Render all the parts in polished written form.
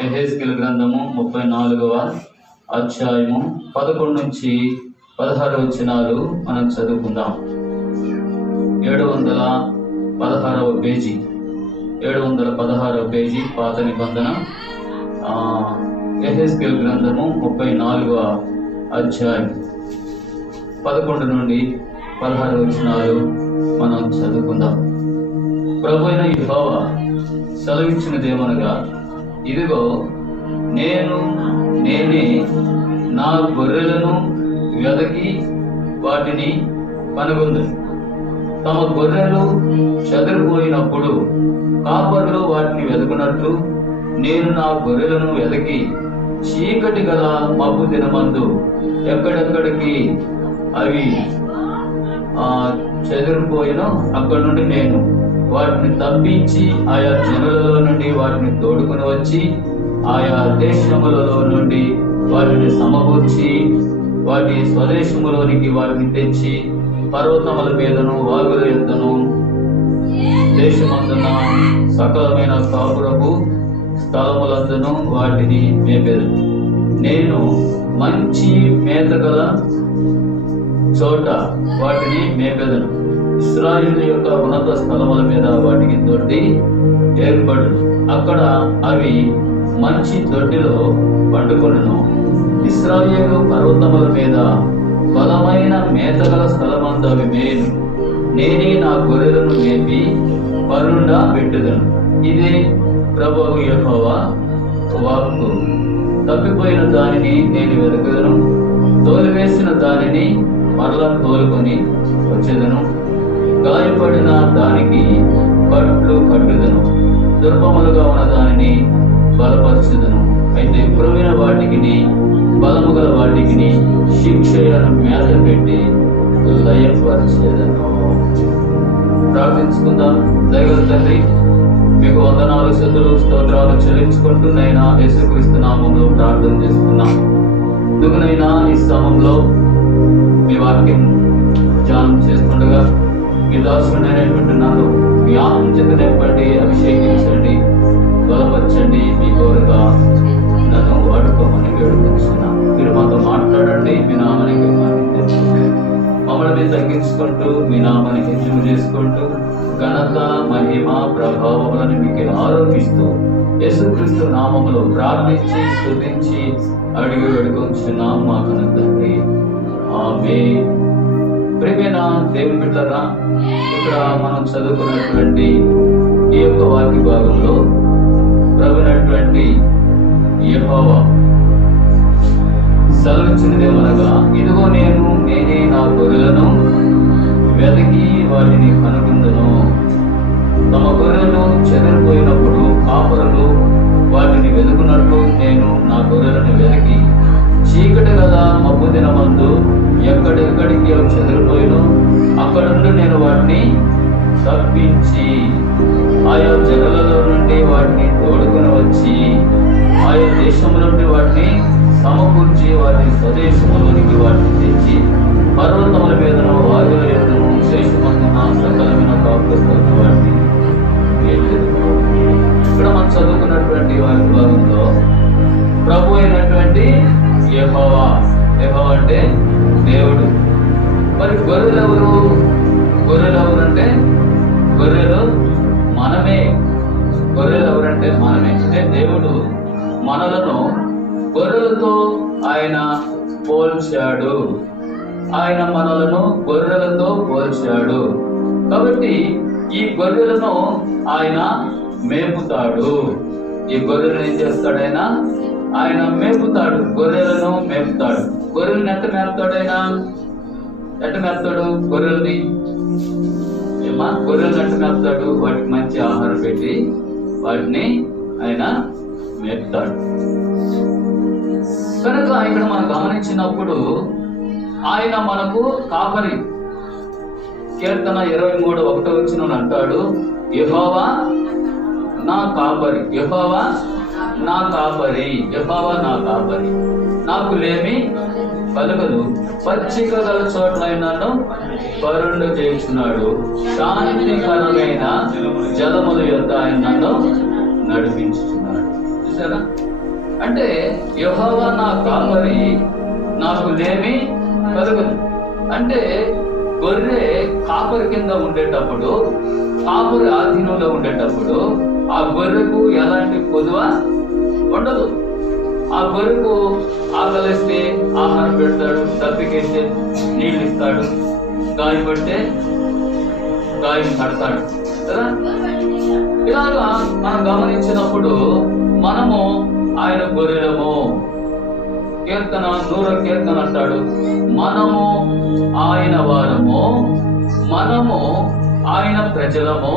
యెహెజ్కేలు గ్రంథము 34వ అధ్యాయము 11 నుంచి 16 వచనాలు మనం చదువుకుందాం. 716వ పేజీ 716వ పేజీ పాత నిబంధన. యెహెజ్కేలు గ్రంథము 34వ అధ్యాయం 11 నుండి 16 వచనాలు మనం చదువుకుందాం. ప్రభువైన యెహోవా సెలవిచ్చినదేమనగా, ఇదిగో నేనే నా గొర్రెలను వెదకి వాటిని కనుగొందును. తమ గొర్రెలు చెదరిపోయినప్పుడు కాపరులు వాటిని వెదకున్నట్లు నేను నా గొర్రెలను వెదకి చీకటి గల మబ్బు దినమందు ఎక్కడెక్కడికి అవి చెదిరిపోయినో అక్కడి నుండి నేను వాటిని తప్పించి ఆయా జనులలో నుండి వాటిని తోడుకొని వచ్చి ఆయా దేశములలో నుండి వాటిని సమకూర్చి వాటి స్వదేశములోనికి వాటిని తెచ్చి పర్వతముల మీదను వాగుల యొద్దను దేశమందున సకలమైన కాపురపు స్థలములందును వాటిని మేపెదను. నేను మంచి మేత గల చోట వాటిని మేపెదను. ఇశ్రాయేలు యొక్క ఉన్నత స్థలముల మీద వాటికి దొడ్డి ఏర్పడు. అక్కడ అవి మంచి దొడ్డిలో పండుకొనును. ఇశ్రాయేలు పర్వతముల మీద బలమైన మేతగల స్థలమందు అవి మేలు. నేనే నా గొర్రెలను మేపి పరుండా పెట్టుదను. ఇదే ప్రభువు యెహోవా వాక్కు. తప్పిపోయిన దానిని నేను వెతుకుదను, తోలివేసిన దానిని మరలా తోలుకొని వచ్చేదను. గాయపడిన దానికి కట్లు కట్టుదను, దుర్బములుగా ఉన్న దానిని బలపరచుదను. అయితే పురువైన వాటికి బలము గల వాటికి శిక్షలను మేత పెట్టి లయపరచేదను. ప్రార్థించుకుందాం. దయగల తండ్రి, మీకు వందనాలు, స్తుతులు, స్తోత్రాలు చెల్లించుకుంటూ నైనా యేసుక్రీస్తు నామములో ప్రార్థన చేస్తున్నాం. ఎందుకునైనా ఈ సమయంలో మీ వాక్యం ధ్యానం చేసుకుండగా మీ దాసుడైనటువంటి నన్ను మీ ఆత్మ చేత నింపండి, అభిషేకించండి, బలపరచండి. మీ కోరుగా నన్ను వాడుకోమని వేడుకొచ్చున్నాం. మీరు మాతో మాట్లాడండి. మీ నామానికి మమ్మల్ని తగ్గించుకుంటూ మీ నామాన్ని హెచ్చరిక చేసుకుంటూ ఘనత, మహిమ, ప్రభావములను మీకు ఆరోపిస్తూ యేసుక్రీస్తు నామములో ప్రార్థించి స్తుతించి అడిగి వేడుకొచ్చున్నాం మా కన్న తండ్రి. ఆమేన్. ప్రియమైన దేవుని బిడ్డలారా, ఇక్కడ మనం చదువుకున్నటువంటి ఈ యొక్క వాక్య భాగంలో ప్రభువైనటువంటి యెహోవా సెలవిచ్చినదేమనగా, ఇదిగో నేనే నా గొర్రెలను వెదకి వాటిని కనుగొందును. తమ గొర్రెలు చెదిరిపోయినప్పుడు కాపరులు వాటిని వెతుకున్నట్లు నేను నా గొర్రెలను వెదకి చీకటి గల మబ్బు దినమందు ఎక్కడెక్కడికి అవి చెదిరిపోయినో అక్కడ నుండి నేను వాటిని తప్పించి ఆయా జనులలో నుండి వాటిని తోడుకొని వచ్చి ఆయా దేశముల నుండి వాటిని సమకూర్చి వాటి స్వదేశములోనికి వాటిని తెచ్చి పర్వతముల మీదను వాయువుల యొద్దను శేషమందున సకలమైన కాపురస్తున్న వాటిని ఇక్కడ మనం చదువుకున్నటువంటి వారి భాగంలో ప్రభు అయినటువంటి యెహోవా అంటే దేవుడు. మరి గొర్రెలు ఎవరు? గొర్రెలు ఎవరంటే గొర్రెలు మనమే. గొర్రెలు ఎవరంటే మనమే. అంటే దేవుడు మనలను గొర్రెలతో ఆయన పోల్చాడు. ఆయన మనలను గొర్రెలతో పోల్చాడు. కాబట్టి ఈ గొర్రెలను ఆయన మేపుతాడు. ఈ గొర్రెలను ఏం చేస్తాడు? ఆయన మేపుతాడు. గొర్రెలను మేపుతాడు. గొర్రెలను ఎట్ట మేపుతాడు? ఎట్ట మేపుతాడు గొర్రెల్ని? గొర్రెలను ఎట్ట మేపుతాడు? వాటికి మంచి ఆహారం పెట్టి వాటిని ఆయన మేపుతాడు. కనుక ఇక్కడ మనం గమనించినప్పుడు ఆయన మనకు కాపరి. కీర్తన 23:1 అంటాడు, యెహోవా నా కాపరి, యెహోవా నా కాపరి, యెహోవా నా కాపరి, నాకు లేమి కలుగదు. పచ్చిక గల చోట్ల నన్ను పరుండు చేయుచున్నాడు. శాంతికరమైన జలముల యొద్ద ఆయన నన్ను నడిపించుచున్నాడు. చూసారా? అంటే యెహోవా నా కాపరి, నాకు లేమి కలుగదు. అంటే గొర్రె కాపరి కింద ఉండేటప్పుడు, కాపరి ఆధీనంలో ఉండేటప్పుడు ఆ గొర్రెకు ఎలాంటి పొదువ ఉండదు. ఆ గొర్రెకు ఆకలిస్తే ఆహారం పెడతాడు, దప్పికేస్తే నీళ్ళు ఇస్తాడు, గాయపడితే గాయం కడతాడు కదా. ఇలాగా మనం గమనించినప్పుడు మనము ఆయన గొర్రెలము. కీర్తన 100వ కీర్తన అంటాడు, మనము ఆయన వారము, మనము ఆయన ప్రజలము,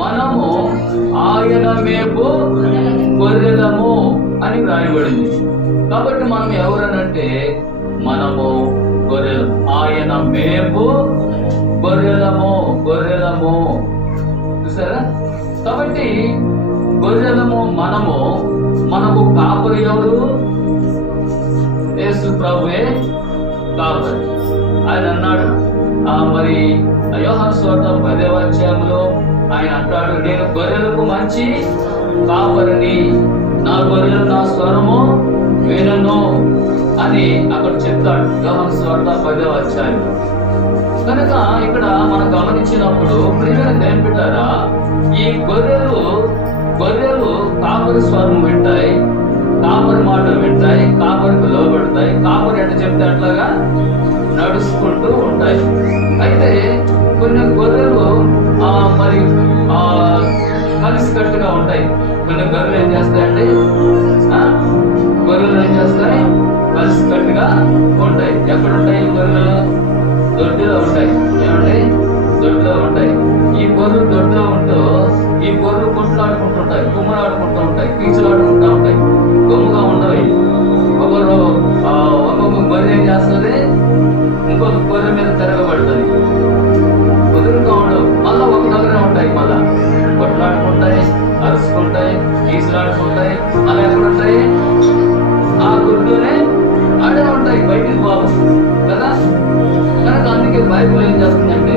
మనము ఆయన మేపు గొర్రెలము అని వ్రాయబడింది. కాబట్టి మనం ఎవరనంటే మనము గొర్రెలు, ఆయన మేపు గొర్రెలము, గొర్రెలము. చూసారా? కాబట్టి గొర్రెలము మనము. మనకు కాపరి ఎవరు? యేసు ప్రభువే కాపరి. ఆయన అన్నాడు, మరి యోహాను సువార్త 10వ అధ్యాయంలో ఆయన అంటాడు, నేను గొర్రెలకు మంచి కాపరిని, నా గొర్రెలు నా స్వరము వినును అని అక్కడ చెప్తాడు యోహాను సువార్త 10వ అధ్యాయం. కనుక ఇక్కడ మనం గమనించినప్పుడు ప్రియమైన దేవుని బిడ్డలారా, ఈ గొర్రెలు కాపరి స్వరం వింటాయి, కాపరి మాటలు వింటాయి, కాపరికి లోబడతాయి, కాపరి అంటే చెప్తే అట్లాగా నడుచుకుంటూ ఉంటాయి. అయితే కొన్ని గొర్రెలు మరి కలిసికట్టుగా ఉంటాయి. కొన్ని గొర్రెలు ఏం చేస్తాయండి? గొర్రెలు ఏం చేస్తాయి? కలిసికట్టుగా ఉంటాయి. ఎక్కడ ఉంటాయి గొర్రెలు? దొడ్డిలో ఉంటాయి. ఏమంటే దొడ్డిలో ఉంటాయి. ఈ గొర్రెలు దొడ్డిలో ఉంటూ ఈ గొర్రెలు కొట్లాడుకుంటుంటాయి, కుమ్మలాడుకుంటూ ఉంటాయి, కీచులాడుకుంటూ ఉంటాయి, గమ్ముగా ఉండవు. ఒక్కొక్క గొర్రె ఏం చేస్తుంది? ఇంకొక గొర్రె మీద తిరగబడుతుంది, కుదురుగా ఉండవు. మళ్ళా ఒక దగ్గర ఉంటాయి, మళ్ళా కొట్లాడుకుంటాయి, అరుచుకుంటాయి, కీచులాడుకుంటాయి. మళ్ళీ ఎక్కడ ఉంటాయి? ఆ గుడ్డునే ఆడే ఉంటాయి, బయటికి బాబు కదా. కనుక అందుకే బైబిల్ ఏం చేస్తుందంటే,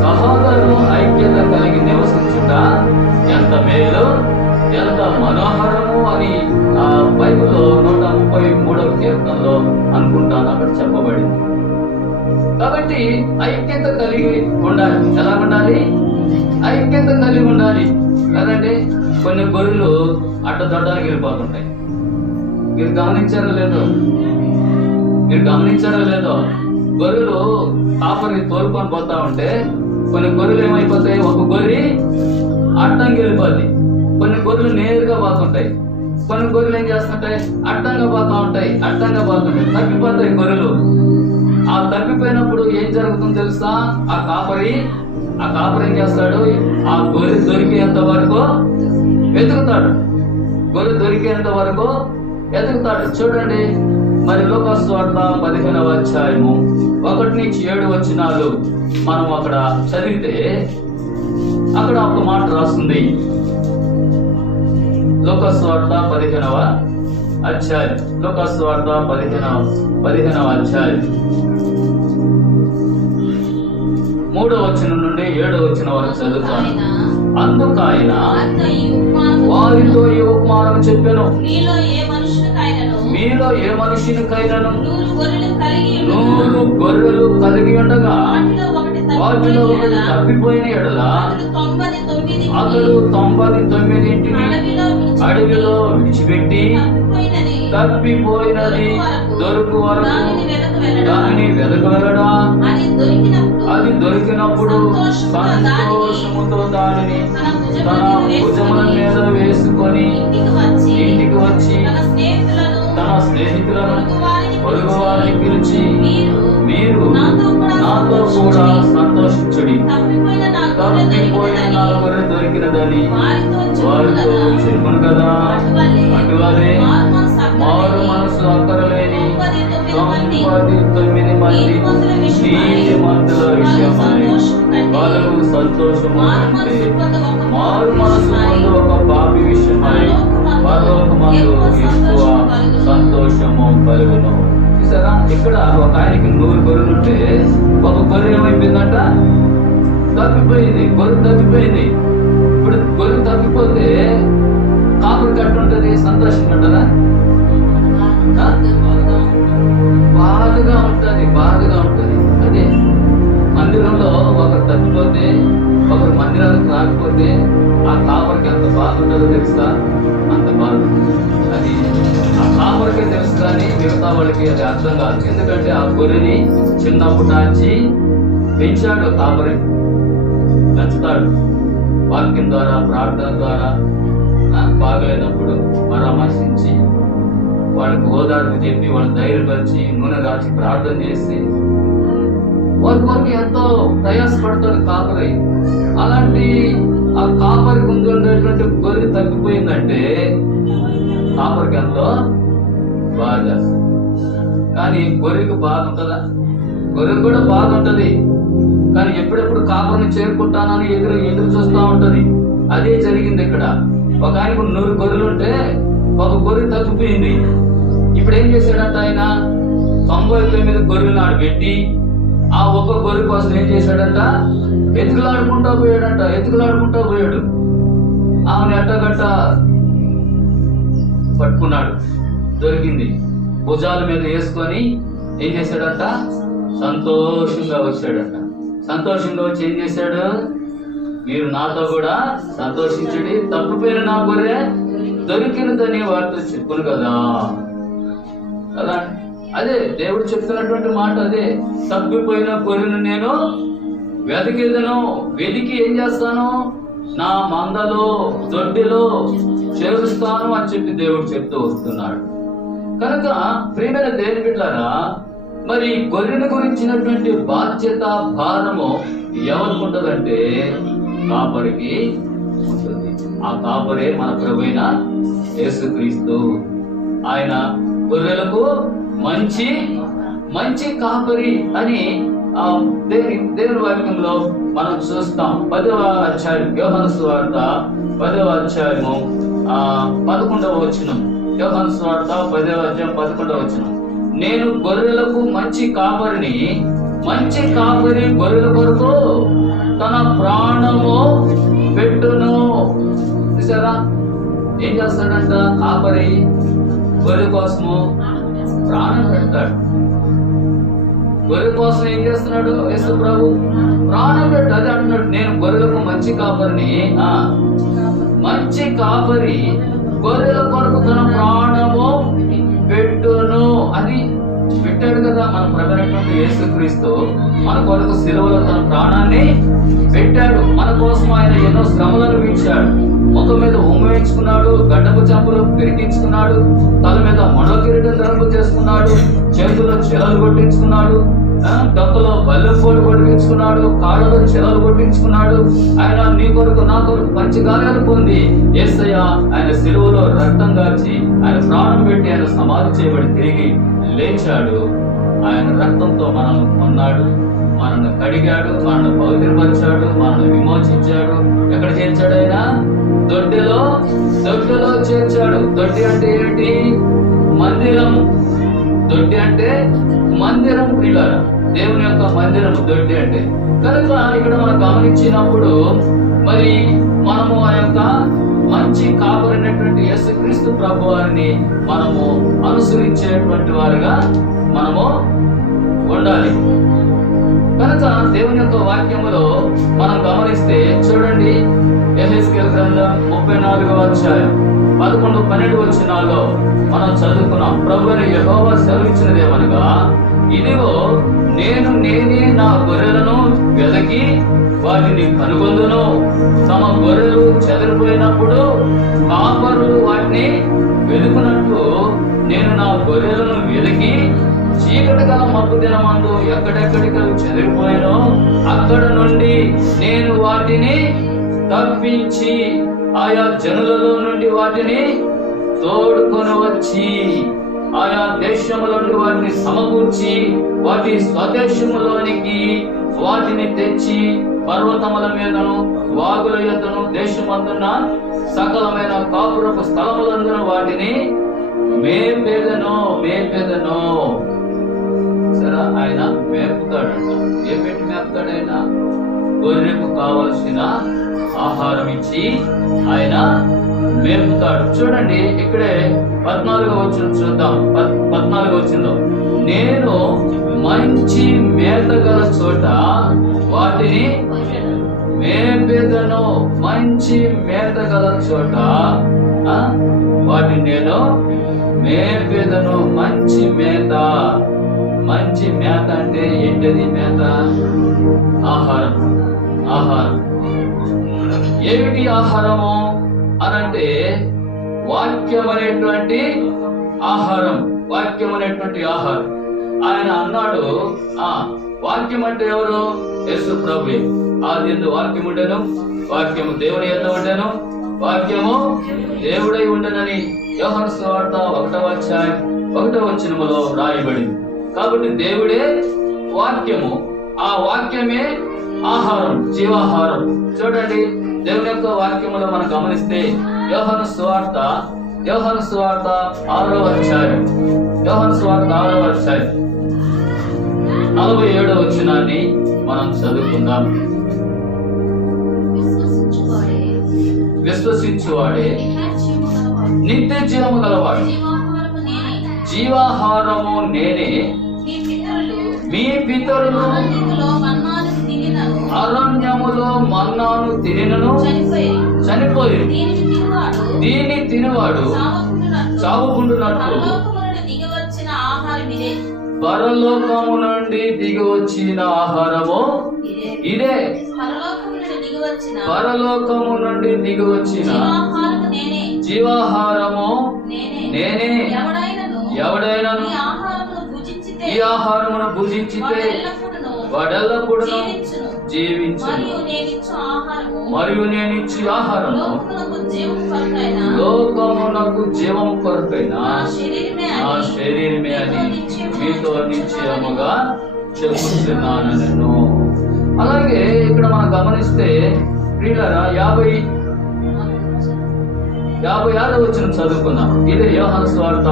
సహోదరులు ఐక్యత కలిగి నివసించుట ఎంత మేలు, ఎంత మనోహరము అని బైబిల్లో 133వ కీర్తనలో అనుకుంటాను అక్కడ చెప్పబడింది. కాబట్టి ఐక్యత కలిగి ఉండాలి. ఎలా ఉండాలి? ఐక్యత కలిగి ఉండాలి కదండి. కొన్ని గొర్రెలు అడ్డదొడ్డానికి వెళ్ళిపోతుంటాయి. మీరు గమనించారో లేదో? గొర్రెలు కాపరిని తోలుకొని పోతా ఉంటే కొన్ని గొర్రెలు ఏమైపోతాయి? ఒక గొర్రె అడ్డంగా వెళ్ళిపోద్ది, కొన్ని గొర్రెలు నేరుగా పోతుంటాయి, కొన్ని గొర్రెలు ఏం చేస్తుంటాయి? అడ్డంగా పోతుంటాయి, తప్పిపోతాయి గొర్రెలు. ఆ తప్పిపోయినప్పుడు ఏం జరుగుతుందో తెలుసా? ఆ కాపరి ఏం చేస్తాడు? ఆ గొర్రె దొరికేంత వరకు వెతుకుతాడు. చూడండి, మరి లూకాసు సువార్త 15వ అధ్యాయము 1-7 వచనాలు మనం అక్కడ చదివితే అక్కడ ఒక మాట రాస్తుంది. లూకాసు సువార్త 15వ అధ్యాయం, లూకాసు సువార్త 15వ అధ్యాయం 3వ వచనం నుండి 7వ వచనం వరకు చదువుతాను. అందుకు ఆయన వారితో ఈ ఉపమానం చెప్పాను, మీలో ఏ మనుషునికైనను 100 గొర్రెలు కలిగి ఉండగా వాటిలో ఒకటి తప్పిపోయిన ఎడల అతడు 99 అడవిలో విడిచిపెట్టి తప్పిపోయినది దొరుకు వరకు దానిని వెదకగలడా? అది దొరికినప్పుడు సంతోషముతో దానిని తన భుజముల మీద వేసుకొని ఇంటికి వచ్చి తన స్నేహితులను, పొరుగు వారిని పిలిచి, మీరు నాతో కూడా సంతోషించుడి, తప్పిపోయిన నా గొర్రె దొరికినదని వారితో చెప్పును కదా. అటువలే మారు మనసు అక్కరలేని 99 మంది నీతిమంతుల విషయమై వాళ్ళకు సంతోషము అంటే మారు మనసు ముందు ఒక పాపి విషయమై పరలోకమందు ఎక్కువ సంతోషము కలుగును. చూసారా? ఇక్కడ ఒక ఆయనకి 100 గొర్రెలు ఉంటే ఒక గొర్రె ఏమైపోయిందంట? తప్పిపోయింది. గొర్రె తప్పిపోయింది. ఇప్పుడు గొర్రె తప్పిపోతే ఎట్లుంటది? సంతోషంగా ఉంటుందా? బాధగా ఉంటది, బాధగా ఉంటది. అదే మందిరంలో ఒకరు తప్పిపోతే, ఒకరు మందిరానికి రాకపోతే ఆ కాపరికి ఎంత బాధ ఉంటుందో తెలుసా? అంత బాధ. అది ఆ కాపరికే తెలుసు, కానీ మిగతా వాళ్ళకి అది అర్థం కాదు. ఎందుకంటే ఆ గొర్రెని చిన్నప్పుడు నాచి పెంచాడు, కాపరి పెంచుతాడు వాక్యం ద్వారా, ప్రార్థన ద్వారా. బాగలేనప్పుడు పరామర్శించి వాళ్ళకి ఓదార్పు చెప్పి, వాళ్ళని ధైర్యపరిచి, నూనె రాసి ప్రార్థన చేసి వారికి ఎంతో ప్రయాసపడతాడు కాపరి. అలాంటి ఆ కాపరి ముందు ఉండేటువంటి గొర్రె తగ్గిపోయిందంటే కాపరికి ఎంతో బాధ. కానీ గొర్రెకు బాధ ఉంటుందా? గొర్రెకు కూడా బాధ ఉంటది, కానీ ఎప్పుడెప్పుడు కాపరిని చేరుకుంటానని ఎదురు చూస్తూ ఉంటది. అదే జరిగింది ఇక్కడ. ఒక ఆయనకు 100 గొర్రెలు ఉంటే ఒక గొర్రె తగ్గిపోయింది. ఇప్పుడు ఏం చేశాడంట ఆయన? 99 గొర్రెలను ఆడబెట్టి ఆ ఒక్క గొర్రె కోసం ఏం చేశాడంట? ఎతుకులాడుకుంటా పోయాడు. ఆమెను ఎట్టగట్ట పట్టుకున్నాడు, దొరికింది. భుజాల మీద వేసుకొని ఏం చేశాడంట? సంతోషంగా వచ్చాడంట. సంతోషంగా వచ్చి ఏం చేశాడు? మీరు నాతో కూడా సంతోషించండి, తప్పిపోయిన నా గొర్రె దొరికినదని వారితో చెప్పును కదా. అదే దేవుడు చెప్తున్నటువంటి మాట. అదే తప్పిపోయిన గొర్రెను నేను వెతికి ఏం చేస్తాను? నా మందలో, దొడ్డిలో చేరుస్తాను అని చెప్పి దేవుడు చెప్తూ వస్తున్నాడు. కనుక ప్రియమైన దేవుని బిడ్డలారా, మరి గొర్రెను గురించినటువంటి బాధ్యత, భారము ఎవరికి ఉంటుందంటే కాపరికి ఉంటుంది. ఆ కాపరే మన ప్రభువైన యేసుక్రీస్తు. ఆయన గొర్రెలకు మంచి కాపరి అని దేవుని వాక్యంలో మనం చూస్తాం. 10వ అధ్యాయం యోహాను సువార్త 10వ అధ్యాయము 11వ వచనం. యోహాను సువార్త 10వ అధ్యాయం 11వ వచనం. నేను గొర్రెలకు మంచి కాపరిని, మంచి కాపరి గొర్రెల కొరకు తన ప్రాణము పెట్టును. చూసారా? ఏం చేస్తాడంట కాపరి? గొర్రె కోసము ప్రాణం పెడతాడు. గొర్రె కోసం ఏం చేస్తున్నాడు యేసు ప్రభు? ప్రాణం పెట్టు. అదే అంటున్నాడు, నేను గొర్రెలకు మంచి కాపరిని. మంచి కాపరి గొర్రెల కొరకు తన ప్రాణము పెట్టును. అది పెట్టాడు కదా మన ప్రభువైనటువంటి యేసుక్రీస్తు. మన కొరకు సిలువలో తన ప్రాణాన్ని పెట్టాడు. మన కోసం ఆయన ఎన్నో శ్రమలను వీచాడు. ముఖం మీద ఉమ్మ వేయించుకున్నాడు, గడ్డపు చెంపలు పెరిగించుకున్నాడు, తల మీద మొండ కిరీటం ధరింప చేసుకున్నాడు, చేతుల్లో చెలలు కొట్టించుకున్నాడు, డొక్కలో బల్లె పోటు కొట్టించుకున్నాడు, కాళ్ళలో చెలలు కొట్టించుకున్నాడు. ఆయన నీ కొరకు, నా కొరకు మంచి గాయాలు పొంది యేసయ్య ఆయన సిలువలో రక్తం గార్చి ఆయన ప్రాణం పెట్టి ఆయన సమాధి చేయబడి తిరిగి లేచాడు. ఆయన రక్తంతో మనల్ని కొన్నాడు, మనల్ని కడిగాడు, మనల్ని పవిత్రపరిచాడు, మనల్ని విమోచించాడు. ఎక్కడ చేర్చాడు? ఆయన దొడ్డిలో చేర్చాడు. దొడ్డి అంటే ఏంటి? మందిరం. దొడ్డి అంటే మందిరం. ప్రియులారా, దేవుని యొక్క మందిరం దొడ్డి అంటే. కనుక ఇక్కడ మనం గమనించినప్పుడు మరి మనము ఆ యొక్క మంచి కాపరినటువంటి యేసుక్రీస్తు ప్రభు వారిని మనము అనుసరించేటువంటి వారుగా మనము ఉండాలి. కనుక దేవుని యొక్క వాక్యములో మనం గమనిస్తే చూడండి, యెహెజ్కేలు గ్రంథం 34వ అధ్యాయం 11, 12 వచనాల్లో మనం చదువుకున్నాం. ప్రభువైన యెహోవా సెలవిచ్చినదేమనగా, ఇదిగో నేనే నా గొర్రెలను వెదకి వాటిని కనుగొందును. తమ గొర్రెలు చెదిరిపోయినప్పుడు కాపరులు వాటిని వెతుకున్నట్లు నేను నా గొర్రెలను వెతికి చీకటి గల మబ్బు దినమందు ఎక్కడెక్కడికి చెదిరిపోయినో అక్కడ నుండి నేను వాటిని తప్పించి ఆయా జనులలో నుండి వాటిని తోడుకొని వచ్చి ఆయా దేశముల నుండి వాటిని సమకూర్చి వాటి స్వదేశములోనికి వాటిని తెచ్చి పర్వతముల మీదను, వాగుల యొద్దను, దేశమందున సకలమైన కాపురపు స్థలములందున వాటిని మేపెదను. సరే, ఆయన మేపుతాడంట. ఏ పెట్టి మేపుతాడు? ఆయన గొర్రెకు కావలసిన ఆహారం ఇచ్చి ఆయన మేపుతాడు. చూడండి ఇక్కడే 14వ వచనం చూద్దాం. 14వ వచనంలో, నేను మంచి మేత గల చోట వాటిని మేపెదను. మంచి మేత గల చోట వాటిని నేను మేపెదను. మంచి మేత. మంచి మేత అంటే ఏంటది? మేత ఆహారం. ఆహారం ఏమిటి ఆహారము అనంటే వాక్యం అనేటువంటి ఆహారం. వాక్యం అనేటువంటి ఆహారం. ఆయన అన్నాడు, వాక్యం అంటే ఎవరు? యేసు ప్రభువే. ఆదియందు వాక్యం ఉండెను, వాక్యము దేవుని యొద్ద ఉండెను, వాక్యము దేవుడై ఉండెనని యోహాను సువార్త 1వ అధ్యాయం 1వ వచనములో రాయబడింది. కాబట్టి దేవుడే వాక్యము, ఆ వాక్యమే ఆహారం, జీవాహారం. చూడండి దేవుని యొక్క వాక్యములో మనం గమనిస్తే యోహాను సువార్త 6వ అధ్యాయం 47వ వచనాన్ని మనం చదువుకుందాం. విశ్వసించువాడే నిత్య జీవము గలవాడు. జీవాహారము నేనే. మీ పితరులు అరణ్యములో మన్నాను తినినను చనిపోయి, దీని తినివాడు చావుకుంటున్నట్లు పరలోకము నుండి దిగి వచ్చిన ఆహారము ఇదే. పరలోకము నుండి దిగి వచ్చిన జీవాహారము నేనే. ఎవడైనను ఈ ఆహారమును భుజించితే వాడెల్లప్పుడు జీవించును. మరియు నేను ఇచ్చి ఆహారము లోకమునకు జీవం కొరకైన నా శరీరమే అని మీతో నిశ్చయముగా చెప్పుతున్నాను నేను. అలాగే ఇక్కడ మనం గమనిస్తే ప్రియులారా 56వ వచనం చదువుకున్నాం. ఇదే యోహాను సువార్త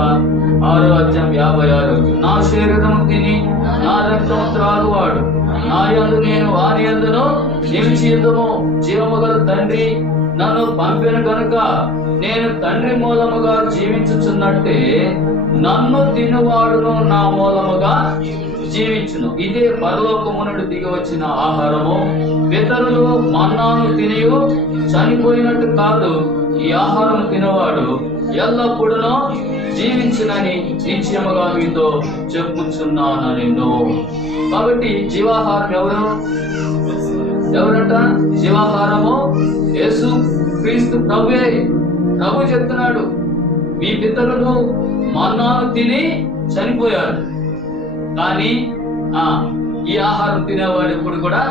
6వ అధ్యాయం 56. నా శరీరము తిని నా రక్తము త్రాగువాడు నా యందు నేను వాని యందును నిలిచియుందుము. జీవము గల తండ్రి నన్ను పంపిన కనుక నేను తండ్రి మూలముగా జీవించుచున్నట్టే నన్ను తినువాడును నా మూలముగా జీవించును. ఇదే పరలోకము నుండి దిగి వచ్చిన ఆహారము. పితరులు మన్నాను తినియు చనిపోయినట్టు కాదు, ఈ ఆహారం తినవాడు ఎల్లప్పుడూ జీవించునని నిశ్చయముగా మీతో చెప్పుచున్నాను నేను. కాబట్టి జీవాహారం ఎవరంట? జీవాహారము యేసు క్రీస్తు ప్రభువే. ప్రభు చెప్తున్నాడు, మీ పితరులు మన్నాను తిని చనిపోయారు, కానీ ఈ ఆహారం తినేవాడు ఇప్పుడు కూడా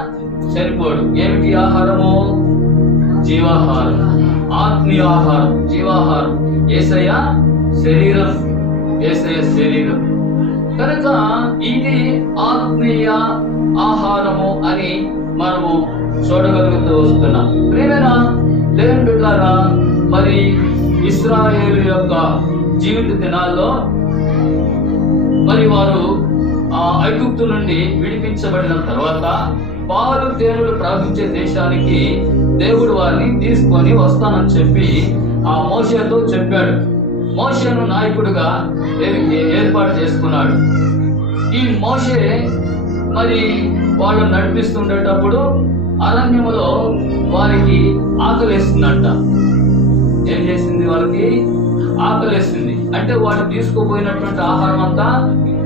చనిపోడు. ఏమిటి ఆహారము? జీవాహారం, ఆత్మీయ ఆహారం, జీవాహారం. యేసయ్య శరీరం, యేసయ్య శరీరం కనుక ఇది ఆత్మీయ ఆహారము అని మనము చూడగలుగుతూ వస్తున్నాం. ప్రియమైన దేవుని బిడ్డలారా, మరి ఇశ్రాయేలు యొక్క జీవిత దినాల్లో మరి వారు ఐగుప్తు నుండి విడిపించబడిన తర్వాత పాలు తేనెలు ప్రవహించే దేశానికి దేవుడు వారిని తీసుకొని వస్తానని చెప్పి మోషేతో చెప్పాడు. మోషేను నాయకుడిగా ఏర్పాటు చేసుకున్నాడు. ఈ మోషే మరి వాళ్ళు నడిపిస్తుండేటప్పుడు అరణ్యములో వారికి ఆకలేస్తుందంట. ఏం చేసింది? వాళ్ళకి ఆకలేస్తుంది. అంటే వాళ్ళు తీసుకుపోయినటువంటి ఆహారం అంతా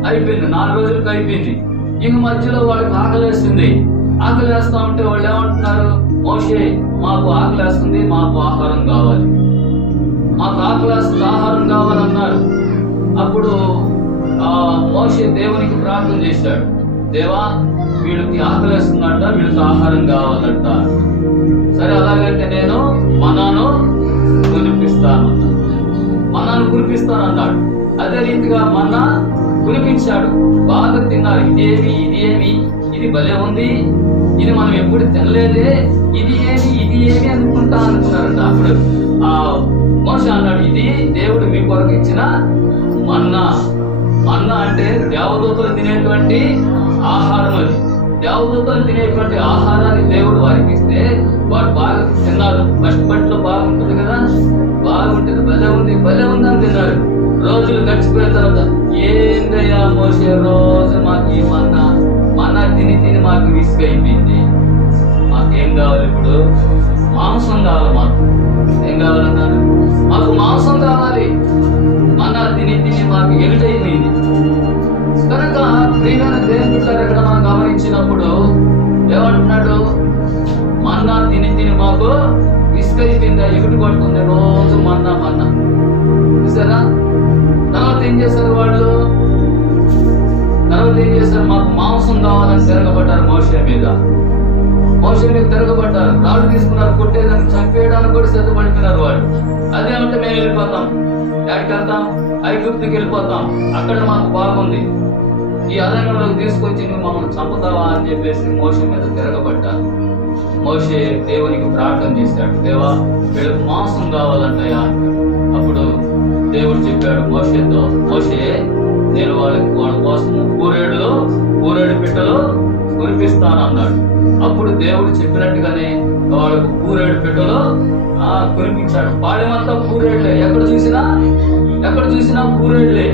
అయిపోయింది, 4 రోజులకు అయిపోయింది. ఇంక మధ్యలో వాళ్ళకి ఆకలేస్తుంది. ఆకలేస్తా ఉంటే వాళ్ళు ఏమంటున్నారు? మోషే, మాకు ఆకలేస్తుంది, మాకు ఆహారం కావాలి, మాకు ఆకలేస్తుంది, ఆహారం కావాలన్నారు. అప్పుడు మోషే దేవునికి ప్రార్థన చేశాడు, దేవా వీళ్ళకి ఆకలేస్తుందంట, వీళ్ళకి ఆహారం కావాలంట. సరే అలాగైతే నేను మన్నాను కురిపిస్తానన్నాడు. అదే రీతిగా మన్నా కురిపించాడు. బాగా తిన్నారు. ఇది భలే ఉంది, ఇది మనం ఎప్పుడు తినలేదే, ఇది ఏమి అనుకున్నారంట. అప్పుడు మోషే అన్నాడు, ఇది దేవుడు మీ కొరకు ఇచ్చిన మన్నా. మన్నా అంటే దేవదూతలు తినేటువంటి ఆహారం. అది దేవదూతలు తినేటువంటి ఆహారాన్ని దేవుడు వారికి ఇస్తే వారు బాగా తిన్నారు. ఫస్ట్ బట్లో బాగుంటుంది కదా, బాగుంటుంది, భలే ఉందని తిన్నారు. రోజులు గడిచిపోయిన తర్వాత, ఏందయ్యా మోసే రోజు మాకు ఈ మన్నా తిని మాకు విసుగైపోయింది, మాకేం కావాలి ఇప్పుడు? మాంసం కావాలి. మాకు ఏం కావాలన్నారు? మాకు మాంసం కావాలి. మన్నా తిని మాకు ఎలుటైపోయింది. కనుక ప్రియమైన దేవుని బిడ్డలారా, ఇక్కడ మనం గమనించినప్పుడు ఏమంటున్నాడు? మన్నా తిని మాకు విసుగైపోయిందా, ఎగుటి పడుతుంది రోజు మన్నా చూసారా? తర్వాత ఏం చేశారు వాళ్ళు? మాకు మాంసం కావాలని తిరగబడ్డారు. మోషే మీద తిరగబడ్డారు. రాళ్ళు తీసుకున్నారు, కొట్టేదానికి, చంపేయడానికి కూడా సిద్ధపడిపోయినారు వాళ్ళు. అదేమంటే మేము వెళ్ళిపోతాం, ఎక్కడికి వెళ్తాం? ఐగుప్తుకి వెళ్ళిపోతాం, అక్కడ మాకు బాగుంది, ఈ అరణ్యంలోకి తీసుకొచ్చి నువ్వు మమ్మల్ని చంపుతావా అని చెప్పేసి మోషే మీద తిరగబడ్డారు. మోషే దేవునికి ప్రార్థన చేశాడు, దేవా వీళ్ళకి మాంసం కావాలంటయా. అప్పుడు దేవుడు చెప్పాడు మోషేతో, మోషే నేను వాళ్ళ కోసం పూరేడు పిట్టలు కురిపిస్తాను అన్నాడు. అప్పుడు దేవుడు చెప్పినట్టుగానే వాళ్ళకు పూరేడు పిట్టలు కురిపించాడు. పాడేమంతా పూరేళ్లే, ఎక్కడ చూసినా పూరేళ్లే.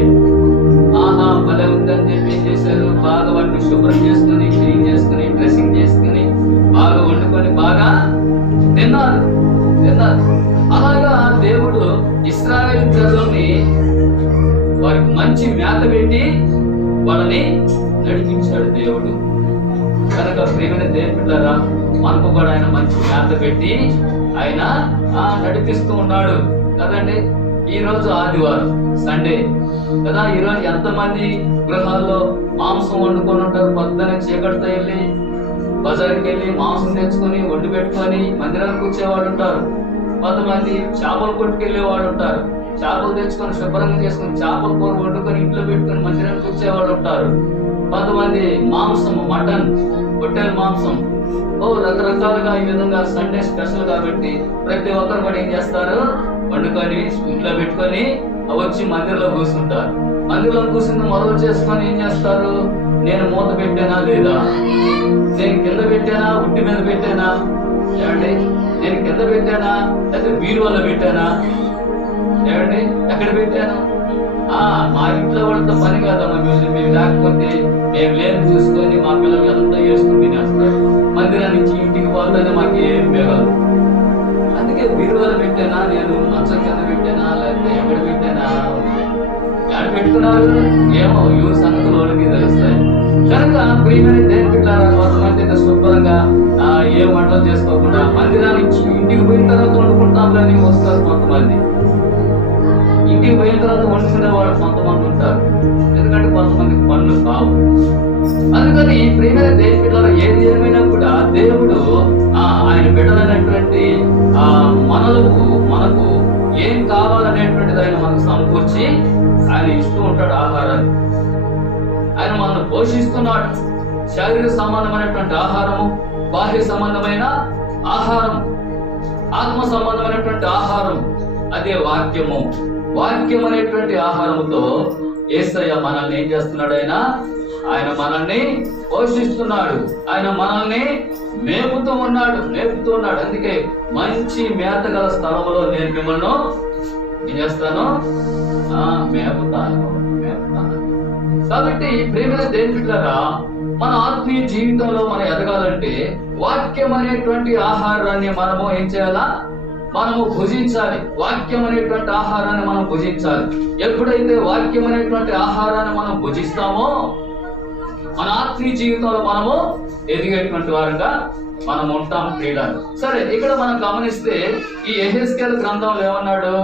ఆహా భలే ఉందని చెప్పి ఏం చేశారు? బాగా వాటిని శుభ్రం చేసుకుని, క్లీన్ చేసుకుని, డ్రెస్సింగ్ చేసుకుని, బాగా వండుకొని బాగా తిన్నారు. అలాగా దేవుడు ఇశ్రాయేలు ప్రజల్ని వారికి మంచి మేత పెట్టి వాళ్ళని నడిపించాడు దేవుడు. కనుక ప్రియమైన దేవుని బిడ్డలారా, మనకు కూడా ఆయన మంచి మేత పెట్టి ఆయన నడిపిస్తూ ఉన్నాడు కదండి. ఈ రోజు ఆదివారం, సండే కదా. ఈరోజు ఎంతమంది గృహాల్లో మాంసం వండుకొని ఉంటారు? పొద్దున్నే చీకటితో వెళ్ళి బజార్కి వెళ్ళి మాంసం తెచ్చుకొని వండి పెట్టుకొని మందిరానికి వచ్చేవాళ్ళు ఉంటారు. కొంతమంది చేపల కొట్టుకెళ్ళే వాళ్ళు ఉంటారు. చేపలు తెచ్చుకొని శుభ్రంగా చేసుకుని చేపల కూర వండుకొని ఇంట్లో పెట్టుకొని మందిరానికి వచ్చేవాళ్ళు ఉంటారు. కొంతమంది మాంసం, మటన్, పొట్టేల మాంసం, రకరకాలుగా ఈ విధంగా సండే స్పెషల్ కాబట్టి ప్రతి ఒక్కరు కూడా ఏం చేస్తారు? వండుకొని ఇంట్లో పెట్టుకొని వచ్చి మందిరంలో కూర్చుంటారు. మందిరంలో కూర్చుని మొదలు చేసుకొని ఏం చేస్తారు? నేను మూత పెట్టానా లేదా, నేను కింద పెట్టానా, ఉట్టి మీద పెట్టానా, ఏమండి నేను కింద పెట్టానా లేకపోతే బీరువాలో పెట్టానా, ఏమండి ఎక్కడ పెట్టాను? మా ఇంట్లో వాళ్ళతో పని కాదమ్మా, మేము లేకపోతే మేము లేని చూసుకొని మా పిల్లలు అంతా వేసుకుని తినేస్తారు. మందిరానికి ఇంటికి పోతానే మాకు ఏం మిగలదు. అందుకే బీరువాలో పెట్టానా, నేను మంచం కింద పెట్టానా, లేకపోతే ఎక్కడ పెట్టానా, ఎక్కడ పెట్టుకున్నారు ఏమో యూరు సంగతులు వాళ్ళకి తెలుస్తాయి. కనుక ప్రియమైన దేవుని బిడ్డలారా, కొంతమంది అయితే శుభ్రంగా ఏ వంటలు చేసుకోకుండా మందిరానికి ఇంటికి పోయిన తర్వాత వండుకుంటాంలని వస్తారు. కొంతమంది ఇంటికి పోయిన తర్వాత వండుకునే వాళ్ళు కొంతమంది ఉంటారు. ఎందుకంటే కొంతమందికి పనులు కావు. అందుకని ప్రియమైన దేవుని బిడ్డలారా, ఏది ఏమైనా కూడా దేవుడు ఆయన బిడ్డలైనటువంటి మనకు ఏం కావాలనేటువంటిది ఆయన మనకు సమకూర్చి ఆయన ఇస్తూ ఉంటాడు ఆహారాన్ని. ఆయన మనల్ని పోషిస్తున్నాడు. శారీరక సంబంధమైనటువంటి ఆహారము, బాహ్య సంబంధమైన ఆహారం, ఆత్మ సంబంధమైనటువంటి ఆహారం, అదే వాక్యము. వాక్యం అనేటువంటి ఆహారముతో యేసయ్య మనల్ని ఏం చేస్తున్నాడు? ఆయన మనల్ని పోషిస్తున్నాడు. ఆయన మనల్ని మేపుతూ ఉన్నాడు. అందుకే మంచి మేత గల స్థలంలో నేను మిమ్మల్ని ఏం చేస్తాను? మేపుతాను. కాబట్టి ప్రేమైన దేవుని బిడ్డలారా, మన ఆత్మీయ జీవితంలో మనం ఎదగాలంటే వాక్యం అనేటువంటి ఆహారాన్ని మనము ఏం చేయాలా? మనము భుజించాలి. వాక్యం అనేటువంటి ఆహారాన్ని మనం భుజించాలి. ఎప్పుడైతే వాక్యం అనేటువంటి ఆహారాన్ని మనం భుజిస్తామో మన ఆత్మీయ జీవితంలో మనము ఎదిగేటువంటి వారుగా మనం ఉంటాం. ప్రియులారా, సరే ఇక్కడ మనం గమనిస్తే ఈ యెహెజ్కేలు గ్రంథంలో ఏమన్నాడు?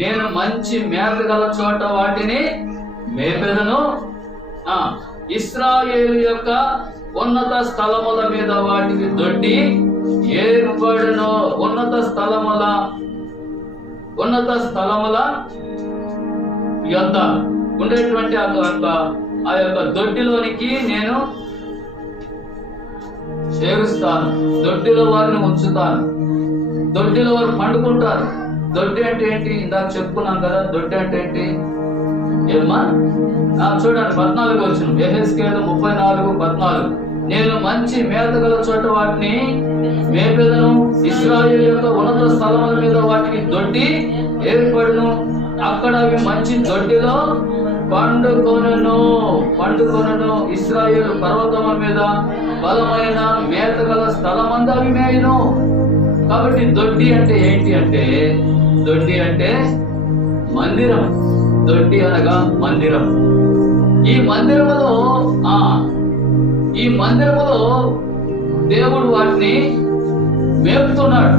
నేను మంచి మేత గల చోట వాటిని మేపెదను, ఇశ్రాయేలు యొక్క ఉన్నత స్థలముల మీద వాటికి దొడ్డి ఏర్పడును. ఉన్నత స్థలముల యొద్ద ఉండేటువంటి ఆ యొక్క దొడ్డిలోనికి నేను చేరుస్తాను. దొడ్డిలో వారిని ఉంచుతాను. దొడ్డిలో వారు పండుకుంటారు. దొడ్డి అంటే ఏంటి? ఇందాక చెప్పుకున్నాం కదా. దొడ్డి అంటే ఏంటి? ఏమ్మా చూడండి 14 వచనం, యెహెజ్కేలు 34:14. నేను మంచి మేత గల చోట వాటిని మేపెదను. ఇశ్రాయేలు యొక్క ఉన్నత స్థలముల మీద వాటికి దొడ్డి ఏర్పడును. అక్కడ అవి మంచి దొడ్డిలో పండుకొనును. ఇశ్రాయేలు పర్వతముల మీద బలమైన మేత గల స్థలమందు అవి మేయును. కాబట్టి దొడ్డి అంటే ఏంటి అంటే, దొడ్డి అంటే మందిరం. దొడ్డి అనగా మందిరం. ఈ మందిరములో దేవుడు వాటిని మేపుతున్నాడు.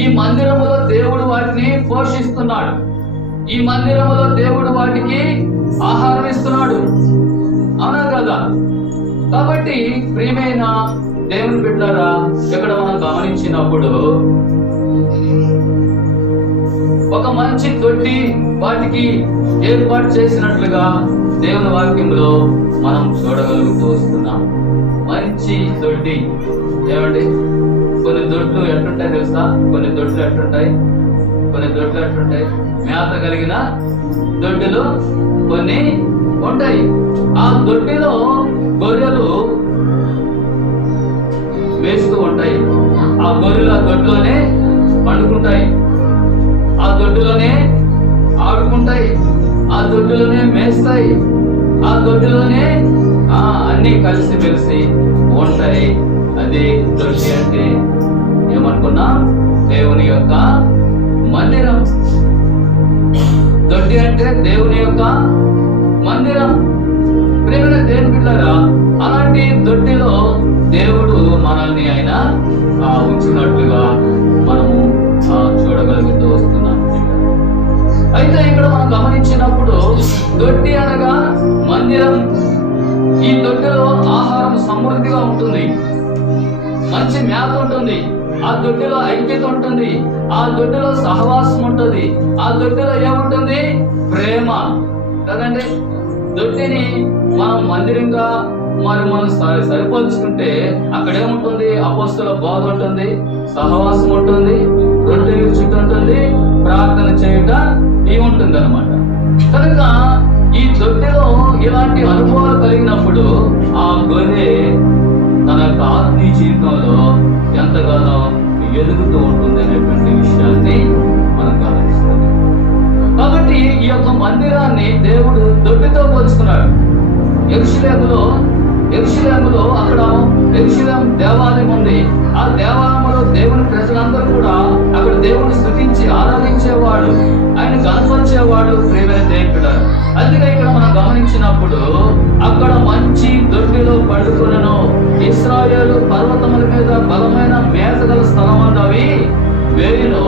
ఈ మందిరములో దేవుడు వాటిని పోషిస్తున్నాడు. ఈ మందిరములో దేవుడు వాటికి ఆహారం ఇస్తున్నాడు. అవునా కదా? కాబట్టి ప్రియమైన దేవుని బిడ్డలారా, ఇక్కడ మనం గమనించినప్పుడు ఒక మంచి దొడ్డి వాటికి ఏర్పాటు చేసినట్లుగా దేవుని వాక్యంలో మనం చూడగలుగుతూ వస్తున్నాం. మంచి దొడ్డి. ఏమండి, కొన్ని దొడ్లు ఎట్లుంటాయి తెలుసా? కొన్ని దొడ్లు ఎట్లుంటాయి మేత కలిగిన దొడ్డులు కొన్ని ఉంటాయి. ఆ దొడ్డిలో గొర్రెలు వేస్తూ ఉంటాయి. ఆ గొర్రెలు ఆ దొడ్లోనే పండుకుంటాయి, ఆ దొడ్డులోనే ఆడుకుంటాయి, ఆ దొడ్డులోనే మేస్తాయి, ఆ దొడ్డులోనే అన్ని కలిసి మెలిసి ఉంటాయి. అది దొడ్డి అంటే ఏమనుకున్నా? దేవుని యొక్క మందిరం. దొడ్డి అంటే దేవుని యొక్క మందిరం. ప్రేమైన దేవుని బిడ్డలారా, అలాంటి దొడ్డిలో దేవుడు మనల్ని ఆయన ఉంచినట్లుగా మనము చూడగలుగుతూ వస్తున్నాం. అయితే ఇక్కడ మనం గమనించినప్పుడు దొడ్డి అనగా మందిరం. ఈ దొడ్డిలో ఆహారం సమృద్ధిగా ఉంటుంది, మంచి మేత ఉంటుంది, ఆ దొడ్డిలో ఐక్యత ఉంటుంది, ఆ దొడ్డిలో సహవాసం ఉంటుంది, ఆ దొడ్డిలో ఏముంటుంది? ప్రేమ. కదండి, దొడ్డిని మనం మందిరంగా మనం సరిపోల్చుకుంటే అక్కడ ఏముంటుంది? అపోస్తల బోధ ఉంటుంది, సహవాసం ఉంటుంది, రొట్టె విరుచుట ఉంటుంది, ప్రార్థన చేయుట ఇవి ఉంటుంది అన్నమాట. కనుక ఈ దొడ్డిలో ఇలాంటి అనుభవాలు కలిగినప్పుడు ఆ గొర్రె తన యొక్క ఆత్మీయ జీవితంలో ఎంతగానో ఎదుగుతూ ఉంటుంది అనేటువంటి విషయాన్ని మనం గమనిస్తాం. కాబట్టి ఈ యొక్క మందిరాన్ని దేవుడు దొడ్డితో పోల్చుకున్నాడు. యెరూషలేములో అక్కడ యెరూషలేం దేవాలయం ఉంది. ఆ దేవాలయంలో దేవుని ప్రజలందరూ కూడా అక్కడ దేవుని స్తుతించి ఆరాధించేవాడు, ఆయన గణపరిచేవాడు. ప్రియమైన దేవుడు, అందుకే ఇక్కడ మనం గమనించినప్పుడు అక్కడ మంచి దొడ్డిలో పండుకొనెను. ఇశ్రాయేలు పర్వతముల మీద బలమైన మేత గల స్థలమందు అవి వేయును.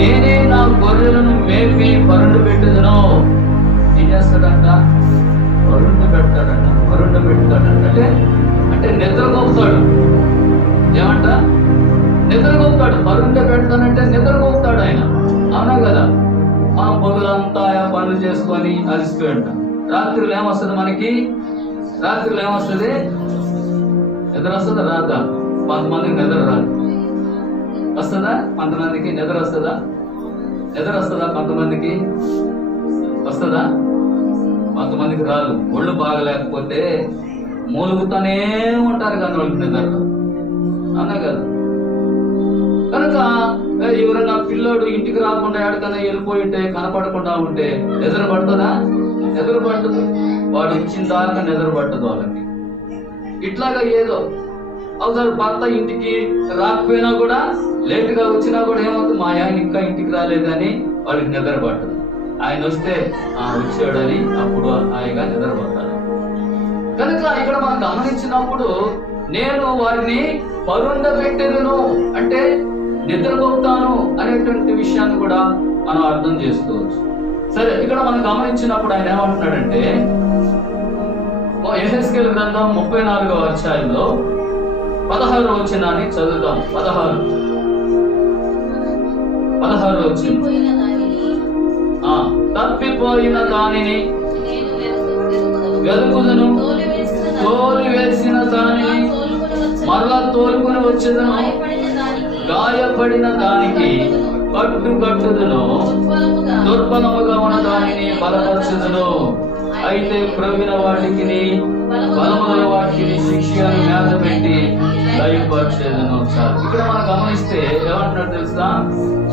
నేనే నా గొర్రెలను మేపి పరుండు పెట్టుదును. ఏం చేస్తాడంట? పరుండు పెడతాడంట. అంటే నిద్రపోతాడు. ఏమంట? నిద్రపోతాడు. పరుండు పెడతానంటే నిద్రపోతాడు ఆయన. అవునా కదా? మనం పొగలంతా పనులు చేసుకొని అలసిపోయి ఉంటాం. రాత్రిలో ఏమొస్తుంది మనకి? నిద్ర వస్తుందా? రాదా? కొంతమందికి నిద్ర రాదు. వస్తుందా? కొంతమందికి నిద్ర వస్తుందా? కొంతమందికి వస్తుందా? కొంతమందికి రాదు. ఒళ్ళు బాగలేకపోతే మూలుగుతూనే ఉంటారు కానీ వాళ్ళకి నిద్ర. అన్నా కదా? కనుక ఎవరైనా పిల్లోడు ఇంటికి రాకుండా ఎక్కడికైనా వెళ్ళిపోయి ఉంటే, కనపడకుండా ఉంటే నిద్ర పడుతుందా? నిద్ర పట్టదు. వాడు ఇచ్చిన దాకా నిద్ర పట్టదు వాళ్ళకి. ఇట్లాగా ఏదో అవసరం భర్త ఇంటికి రాకపోయినా కూడా, లేటుగా వచ్చినా కూడా ఏమవుతుంది? మా ఆయన ఇంకా ఇంటికి రాలేదని వాడికి నిద్ర పట్టదు. ఆయన వస్తే వచ్చాడని అప్పుడు హాయిగా నిద్రపోతాడు. కనుక ఇక్కడ మనం గమనించినప్పుడు నేను వారిని పరుండబెట్టెదను అంటే నిద్రపోతాను అనేటువంటి విషయాన్ని కూడా మనం అర్థం చేసుకోవచ్చు. సరే, ఇక్కడ మనం గమనించినప్పుడు ఆయన ఏమంటున్నాడంటే, యెహెజ్కేలు గ్రంథం 34వ అధ్యాయంలో 16వ వచనాన్ని చదువుదాం. 16వ వచనం. తప్పిపోయిన దానిని వెతుకుదును, తోలివేసిన దానిని మరలా తోలుకొని వచ్చేదను, గాయపడిన దానికి కట్టుదును, దుర్బలముగా ఉన్న దానిని బలపరచుదును. అయితే ప్రవీణ వాటికి బలముల వాటికి శిక్షను మీద పెట్టి దయపరిచేదను. ఒకసారి ఇక్కడ మనం గమనిస్తే ఏమంటున్నాడు తెలుసా?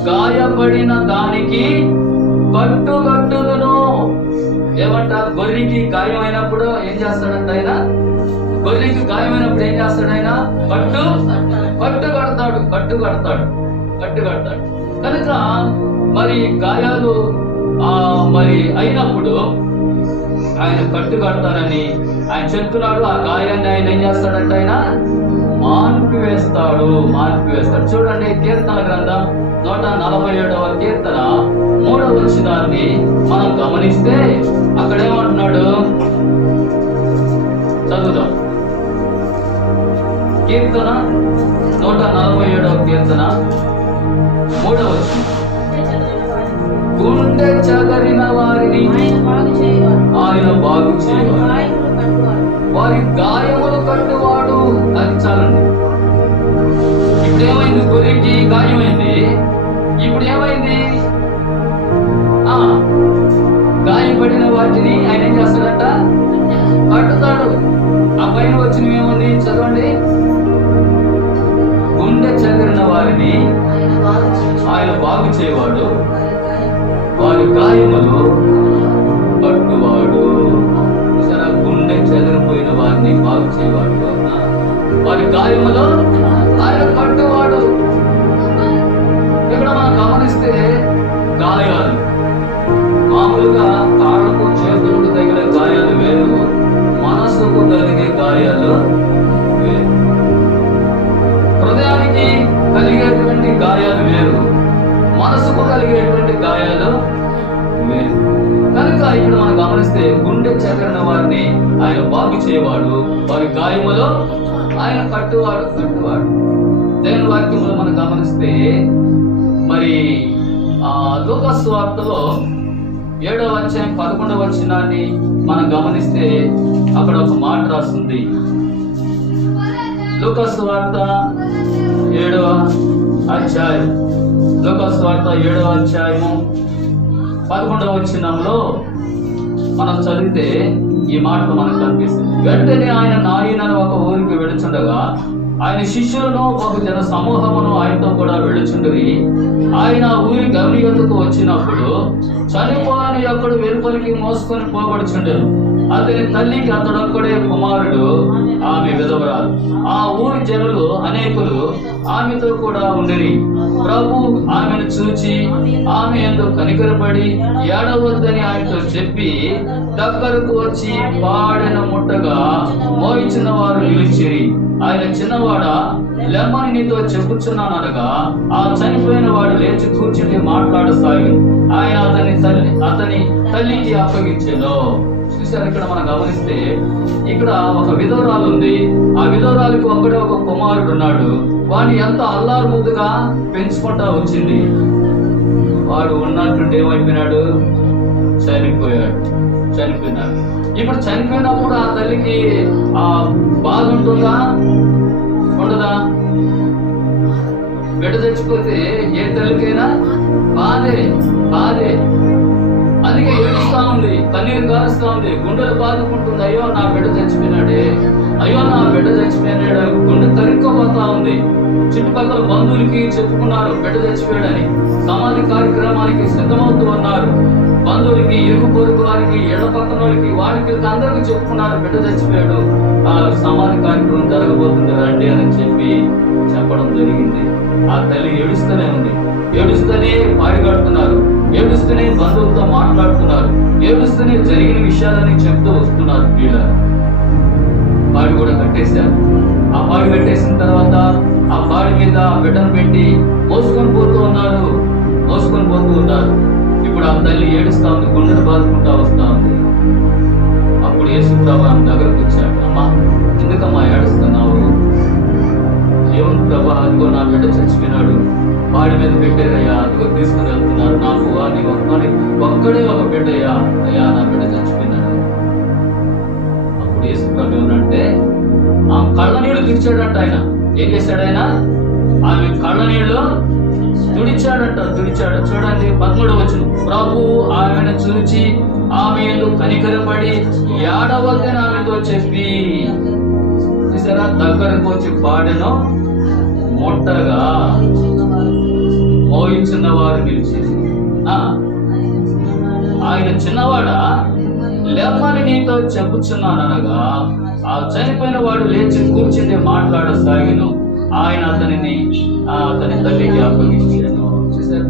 గాయపడిన దానికి కట్టును. ఏమంట? గొర్రెకి గాయమైనప్పుడు ఏం చేస్తాడంట ఆయన? గొర్రెకి గాయమైనప్పుడు ఏం చేస్తాడు ఆయన? కట్టు కడతాడు. కనుక మరి గాయాలు మరి అయినప్పుడు ఆయన కట్టు కడతానని ఆయన చెప్తున్నాడు. ఆ గాయాన్ని ఆయన ఏం చేస్తాడంటే ఆయన మాన్పివేస్తాడు. చూడండి, కీర్తన గ్రంథం 147వ కీర్తన 3వ వచనాన్ని మనం గమనిస్తే అక్కడ ఏమంటున్నాడు? చదువుదాం. కీర్తన 147వ కీర్తన 3వ వచనం. గుండె చెదరిన వారిని ఆయన బాగు చేయవాడు, వారి గాయములు కట్టువాడు. అది చాలండి. ఇప్పుడు ఏమైంది? గొర్రెకి గాయమైంది. ఇప్పుడు ఏమైంది? గాయపడిన వాటిని ఆయన ఏం చేస్తాడంట? కట్టుతాడు. ఆ పైన వచ్చినవి ఏముంది? చదవండి. గుండె చెదరిన వారిని ఆయన బాగు చేయవాడు, వారి గాయములు కట్టువాడు. గుండె చెదిరిపోయిన వారిని బాగు చేయవాడు, వారి గాయములు ఆయన కట్టువాడు. ఇక్కడ మనం గమనిస్తే గాయాలు మామూలుగా కాళ్ళకు చేతులకు తగిన గాయాలు వేరు, మనసుకు కలిగే గాయాలు వేరు. హృదయానికి కలిగేటువంటి గాయాలు వేరు, మనసుకు కలిగేటువంటి గాయాలు వేరు. కనుక ఇక్కడ మనం గమనిస్తే గుండె చెదరిన వారిని ఆయన బాగు చేయవాడు, వారి గాయములో ఆయన కట్టువాడు. దేవుని వాక్యంలో మనం గమనిస్తే మరి లూకా సువార్తలో 7వ అధ్యాయం 11వ వచనాన్ని మనం గమనిస్తే అక్కడ ఒక మాట రాస్తుంది. లూకా సువార్త 7వ అధ్యాయం 11వ వచనంలో మనం చదివితే ఈ మాటలు మనకు కనిపిస్తుంది. వెంటనే ఆయన నాయన ఒక ఊరికి వెళుచుండగా ఆయన శిష్యులను ఒక జన సమూహమును ఆయనతో కూడా వెళుచుండరి. ఆయన ఊరి గమని యొద్దకు వచ్చినప్పుడు చనిపోని అక్కడ వెలుపలికి మోసుకొని పోబడుచుండెను. అతని తల్లికి అతడొక్కడే కుమారుడు, ఆమె విధవరాలు. ఆ ఊరి జనులు అనేకులు ఆమెతో కూడా ఉండిరి. ప్రభు ఆమెను చూచి ఆమె యందు కనికరపడి ఏడవద్దని ఆయనతో చెప్పి దగ్గరకు వచ్చి పాడెన ముట్టగా మోయించిన వారు నిలిచిరి. ఆయన చిన్నవాడా, లెమ్మని నీతో చెప్పుచున్నాననగా ఆ చనిపోయిన వాడు లేచి కూర్చుండి మాట్లాడసాగి ఆయన అతని తల్లికి అప్పగించెను. చూసారు, ఇక్కడ మనం గమనిస్తే ఇక్కడ ఒక విధవరాలు ఉంది. ఆ విధవరాలికి ఒక్కడే ఒక కుమారుడు ఉన్నాడు. వాడిని ఎంత అల్లారు ముద్దుగా పెంచుకుంటా వచ్చింది. వాడు ఉన్నట్టుండి ఏమైపోయినాడు? చనిపోయినాడు. ఇప్పుడు చనిపోయినప్పుడు ఆ తల్లికి ఆ బాధ ఉంటుందా? ఉండదా? బిడ్డ చచ్చిపోతే ఏ తల్లికైనా బాధే. అందుకే ఏడుస్తా ఉంది, కన్నీరు కారుస్తా ఉంది, గుండెలు బాదుకుంటుంది. అయ్యో నా బిడ్డ చచ్చిపోయినాడు, గుండె తరుక్కపోతా ఉంది. చుట్టుపక్కల బంధువులకి చెప్పుకున్నారు బిడ్డ చచ్చిపోయాడని. సమాధి కార్యక్రమానికి సిద్ధమవుతూ ఉన్నారు. బంధువులకి, ఇరుగు పొరుగు వారికి, ఇళ్ల పక్కన వాళ్ళకి అందరికీ చెప్పుకున్నారు బిడ్డ చచ్చిపోయాడు, ఆ సమాధి కార్యక్రమం జరగబోతుంది రండి అని చెప్పడం జరిగింది. ఆ తల్లి ఏడుస్తూనే ఉంది. ఏడుస్తూనే పాడిగడుతున్నారు, ఏడుస్తూనే బంధువులతో మాట్లాడుతున్నారు, ఏడుస్తూనే జరిగిన విషయాలని చెప్తూ వస్తున్నారు. వీళ్ళ పాడి కూడా కట్టేశారు. ఆ పాడి కట్టేసిన తర్వాత ఆ పాడి మీద బిడ్డను పెట్టి మోసుకొని పోతూ ఉన్నారు. ఇప్పుడు ఆ తల్లి ఏడుస్తా ఉంది, గుండెను బాదుకుంటా వస్తా ఉంది. అప్పుడు యేసు ప్రభు ఆమె దగ్గరకు వచ్చాడు. అమ్మా, ఎందుకమ్మా ఏడుస్తున్నావు? ఏమని ప్రభు? అదిగో నా బిడ్డ చచ్చిపోయినాడు, పాడి మీద పెట్టారయ్యా, అదిగో తీసుకుని వెళ్తున్నారు. నాకు ఒక్కడే ఒక బిడ్డయ్యా, అయ్యా నా బిడ్డ చచ్చిపోయినాడు. అప్పుడు యేసు ప్రభు ఏమనంటే ఆ కళ్ళ నీళ్ళు తుడిచాడంట. ఆయన ఏం చేశాడు? ఆయన ఆమె కళ్ళ నీళ్ళు తుడిచాడు. చూడండి 13వ వచనం. ప్రభు ఆమెను చూచి ఆమె యందు కనికరపడి ఏడవద్దని ఆమెతో చెప్పి, చూసారా, దగ్గరకు వచ్చి పాడెను. మొట్టగా మోయించిన వారు నిలిచి, ఆయన చిన్నవాడా, లేమ్మని నీతో చెప్పుచున్నాననగా ఆ చనిపోయిన వాడు లేచి కూర్చుంటే మాట్లాడసాగిను. ఆయన అతని తల్లికి అప్పగించాను. చూసారు,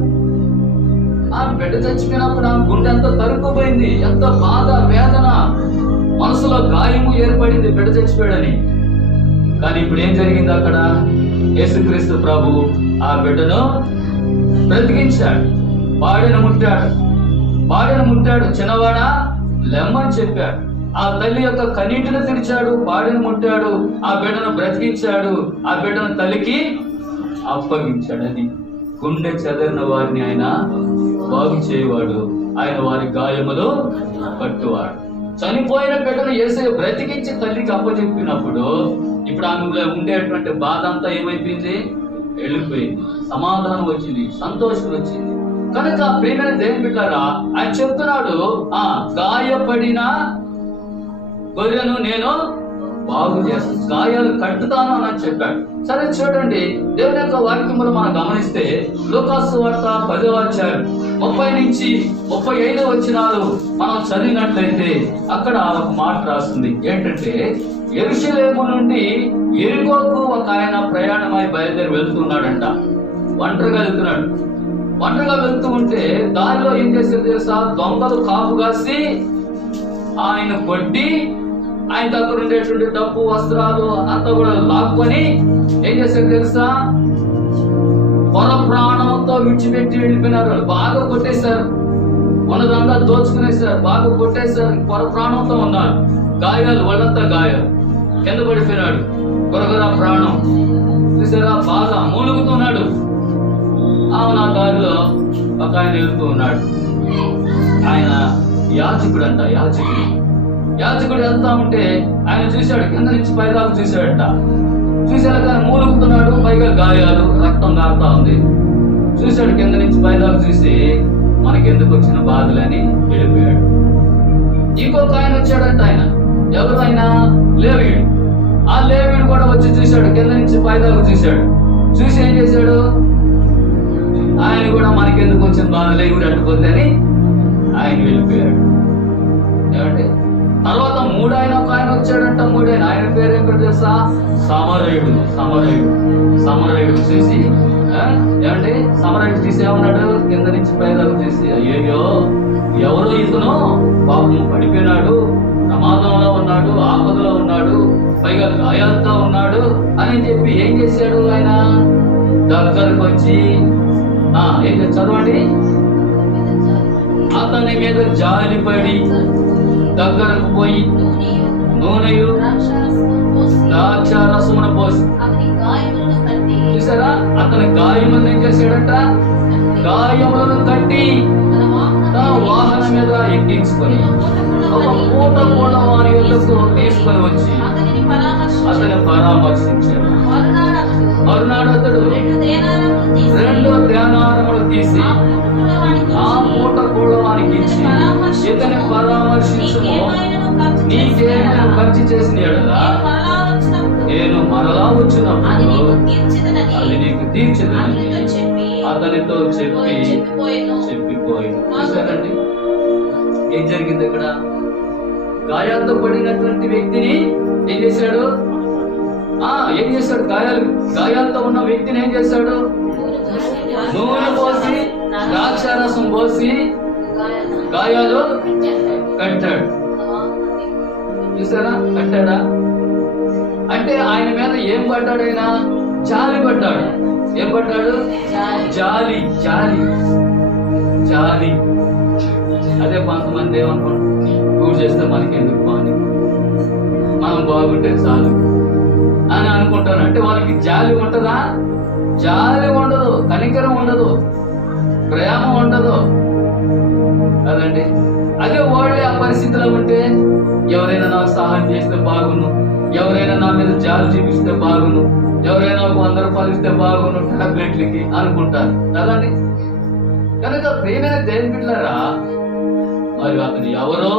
ఆ బిడ్డ చచ్చిపోయినప్పుడు ఆ గుండె ఎంత తరుక్కుపోయింది, ఎంత బాధ, వేదన, మనసులో గాయము ఏర్పడింది బిడ్డ చచ్చిపోయాడని. కానీ ఇప్పుడు ఏం జరిగింది అక్కడ? యేసుక్రీస్తు ప్రభు ఆ బిడ్డను బ్రతికించాడు. పాడెను ముట్టాడు. చిన్నవాడా, లెమ్మని చెప్పాడు. ఆ తల్లి యొక్క కన్నీటిని తెరిచాడు, పాడెను ముట్టాడు, ఆ బిడ్డను బ్రతికించాడు, ఆ బిడ్డను తల్లికి అప్పగించాడు. అది గుండె చెదరిన వారిని ఆయన బాగు చేయవాడు, ఆయన వారి గాయములు కట్టువాడు. చనిపోయిన బిడ్డను యేసయ్య బ్రతికించి తల్లికి అప్పచెప్పినప్పుడు ఇప్పుడు ఆమె ఉండేటువంటి బాధ అంతా ఏమైపోయింది? వెళ్ళిపోయింది. సమాధానం వచ్చింది, సంతోషం వచ్చింది. కనుక ప్రియమైన దేవుని బిడ్డలారా, ఆయన చెప్తున్నాడు, గాయపడిన గొర్రెను నేను బాగు చేస్తాను, గాయాలు కట్టుతాను అని చెప్పాడు. సరే చూడండి, దేవుని యొక్క వాక్యములు మనం గమనిస్తే లూకాసు వార్త 10వ అధ్యాయం 30 నుంచి 35 వచనాలు మనం చదివినట్లయితే అక్కడ ఒక మాట రాస్తుంది. ఏంటంటే, యెరూషలేము నుండి యెరికోకు ఒక ఆయన ప్రయాణమై బయలుదేరి వెళ్తున్నాడంట. ఒంటరిగా వెళ్తూ ఉంటే దారిలో ఏం చేసేది తెలుసా? దొంగలు కాపు కాసి ఆయన కొట్టి ఆయన దగ్గర ఉండేటువంటి డబ్బు, వస్త్రాలు అంతా కూడా లాక్కొని ఏం చేసేది తెలుసా? పొర ప్రాణంతో విడిచిపెట్టి వెళ్ళిపోయినారు. బాగా కొట్టేశారు, ఉన్నదంతా దోచుకునేశారు, బాగా కొట్టేశారు, పొర ప్రాణంతో ఉన్నారు. గాయాలు, వాళ్ళంతా గాయాలు, కింద పడిపోయినాడు, కొరగర ప్రాణం. చూసారా, బాగా మూలుగుతున్నాడు. ఆమె ఆ దారిలో ఒక ఆయన వెళ్తూ ఉన్నాడు. ఆయన యాజకుడు వెళ్తా ఉంటే ఆయన చూశాడు, కింద నుంచి పైదాకా చూశాడట. చూశాడు కానీ మూలుగుతున్నాడు, పైగా గాయాలు, రక్తం కారుతా ఉంది. చూశాడు కింద నుంచి పైదాకా చూసి మనకెందుకు వచ్చిన బాధలని వెళ్ళిపోయాడు. ఇంకొక ఆయన వచ్చాడంట. ఆయన ఎవరు? ఆయన లేవీయుడు. ఆ లేవీయుడు కూడా వచ్చి చూశాడు, కింద నుంచి పైదాకా చూశాడు. చూసి ఏం చేశాడు? ఆయన కూడా మనకెందుకు వచ్చిన బాధ, లేవీయుడు అట్టుకోద్ది అని ఆయన వెళ్ళిపోయాడు. ఏమంటే తర్వాత ఒక ఆయన వచ్చాడంట. ఆయన పేరు ఏంటో తెలుసా? సమరయుడు చూసి ఏమంటే సమరయుడు చూసి ఏమన్నాడు? కింద నుంచి పైదాకా చూసి, అయ్యో ఎవరో ఇతను పాపం పడిపోయినాడు, ప్రమాదంలో ఉన్నాడు, ఆపదలో ఉన్నాడు, పైగా గాయాలతో ఉన్నాడు అని చెప్పి ఏం చేశాడు? ఆయన దగ్గరకు వచ్చి ఏం చదవండి, అతని మీద జాలిపడి దగ్గరకు పోయి నూనెయు ద్రాక్ష రసమును పోసి, చూసారా, అతని గాయములను ఏం చేశాడట? గాయములను కట్టి వాహనం మీద ఎక్కించుకొని ఒక పూట కూడా వారి ఇళ్లకు తీసుకొని వచ్చి అతని పరామర్శించాడు. మరునాడు అతడు 2 దేనారములు తీసి ఆ పూట కూడా వారికి ఇచ్చి, ఇతని పరామర్శించుము, నీకేమైనా ఖర్చు చేసిన ఎడలా నేను మరలా వచ్చినప్పుడు అది నీకు తీర్చదని అతనితో చెప్పిపోయింది. చూసారండి ఏం జరిగింది ఇక్కడ? గాయాలతో పడినటువంటి వ్యక్తిని ఏం చేశాడు? గాయాలతో ఉన్న వ్యక్తిని ఏం చేశాడు? నూనె పోసి ద్రాక్షారసం పోసి గాయాలు కట్టాడు. చూసారా, కట్టాడా? అంటే ఆయన మీద ఏం పడ్డాడు? ఆయన జాలి పడ్డాడు. ఏం పడ్డాడు? జాలి. అదే కొంతమంది ఏమనుకుంటారు, పూజ చేస్తే మనకెందుకు బాగుంది, మనం బాగుంటే చాలు అని అనుకుంటారు. అంటే వాళ్ళకి జాలి ఉంటుందా? జాలి ఉండదు, కనికరం ఉండదు, ప్రేమ ఉండదు కదండి. అదే వాళ్ళే ఆ పరిస్థితిలో ఉంటే, ఎవరైనా నాకు సహాయం చేస్తే బాగును, ఎవరైనా నా మీద జాలి చూపిస్తే బాగును, ఎవరైనా ఒక 100 రూపాయలు ఇస్తే బాగును టాబ్లెట్లకి అనుకుంటారు కదండి. కనుక ప్రియమైన దేవుని బిడ్డలారా, మరి అతను ఎవరో,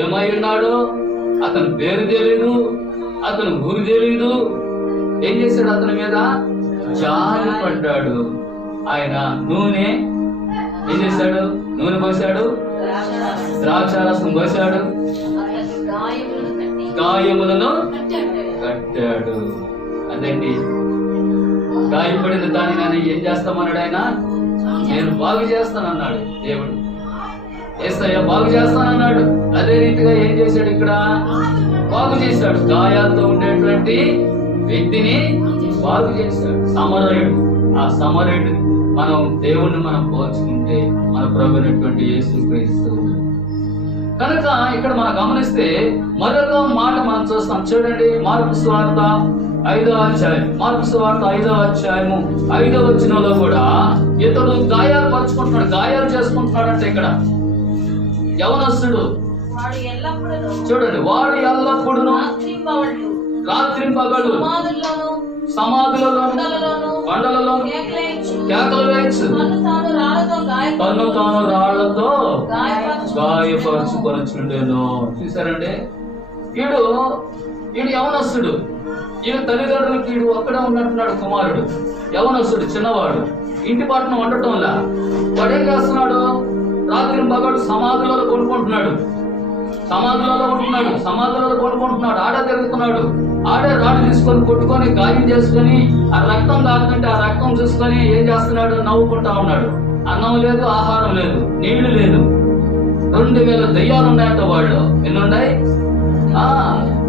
ఏమై ఉన్నాడో, అతని పేరు తెలీదు, అతని ఊరు తెలీదు. ఏం చేశాడు? అతని మీద జాలి పడ్డాడు. ఆయన నూనె ఏం చేశాడు? నూనె పోసాడు, ద్రాక్షారసం పోసాడు, గాయములను కట్టాడు. అదండి, గాయపడిన దాన్ని నేను ఏం చేస్తామన్నాడు ఆయన? నేను బాగు చేస్తానన్నాడు దేవుడు. యేసయ్య బాగు చేస్తానన్నాడు. అదే రీతిగా ఏం చేశాడు? ఇక్కడ బాగు చేశాడు. గాయాలతో ఉండేటువంటి వ్యక్తిని బాగు చేశాడు. సమరయుడు. ఆ సమరయుడు మనం దేవుణ్ణి మనం పోల్చుకుంటే మన ప్రభువైనటువంటి యేసుక్రీస్తు. కనుక ఇక్కడ మనం గమనిస్తే మరొక మాట మనం చూస్తాం. చూడండి, మార్కు సువార్త 5వ అధ్యాయం. మార్కు సువార్త 5వ అధ్యాయము 5వ వచనంలో కూడా ఇతడు గాయాలు పరుచుకుంటున్నాడు, గాయాలు చేసుకుంటున్నాడు. అంటే ఇక్కడ యవనస్తుడు చూడండి, వాడు ఎల్లప్పుడూ రాత్రింపగలు సమాధులలో కొండలలో కేకలు వేయచ్చు, తను తాను రాళ్లతో గాయపరుచుకొనుచుండెను. చూసారండి, ఈడు యవనస్తుడు. ఈయన తల్లిదండ్రులకి ఈడు ఒక్కడే ఉన్నట్టున్నాడు. కుమారుడు యవనస్తుడు, చిన్నవాడు, ఇంటి పట్టణం ఉండటంలా వాడేం చేస్తున్నాడు? రాత్రి పగడు సమాధులలో కొనుక్కుంటున్నాడు, సమాధులలో ఉంటున్నాడు, సమాధులలో కొనుక్కుంటున్నాడు, ఆడే తిరుగుతున్నాడు. ఆడే రాడు తీసుకొని కొట్టుకొని గాయం చేసుకొని ఆ రక్తం కాకుంటే ఆ రక్తం చూసుకొని ఏం చేస్తున్నాడు? నవ్వుకుంటా ఉన్నాడు. అన్నం లేదు, ఆహారం లేదు, నీళ్లు లేదు. 2000 దయ్యాలు ఉన్నాయంట వాళ్ళు. ఎన్ని ఉన్నాయి?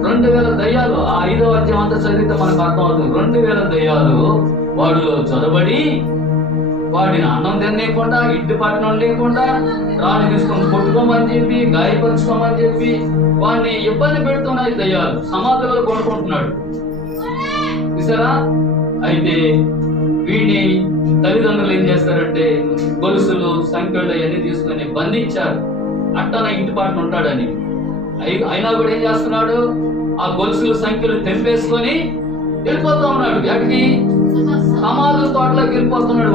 2000 దయ్యాలు. ఆ 5వ అధ్యాయం అంతా చదివితే మనకు అర్థం అవుతుంది. 2000 దయ్యాలు వాడిలో చొరబడి వాడిని అన్నం తినేయకుండా, ఇంటి పట్టణం లేకుండా, రాళ్ళు తీసుకొని కొట్టుకోమని చెప్పి, గాయపరుచుకోమని చెప్పి వాడిని ఇబ్బంది పెడుతున్నాయి దయ్యాలు. సమాధులలో కొనుక్కుంటున్నాడు. చూసారా? అయితే వీడిని తల్లిదండ్రులు ఏం చేస్తారంటే గొలుసులు, సంఖ్యలు అవన్నీ తీసుకొని బంధించారు. అట్టన ఇంటి పట్టణం ఉంటాడని. అయినా కూడా ఏం చేస్తున్నాడు? ఆ గొలుసులు, సంఖ్యలు తెంపేసుకొని వెళ్ళిపోతా ఉన్నాడు. ఎక్కడికి? సమాధుల తోటలోకి వెళ్ళిపోతున్నాడు.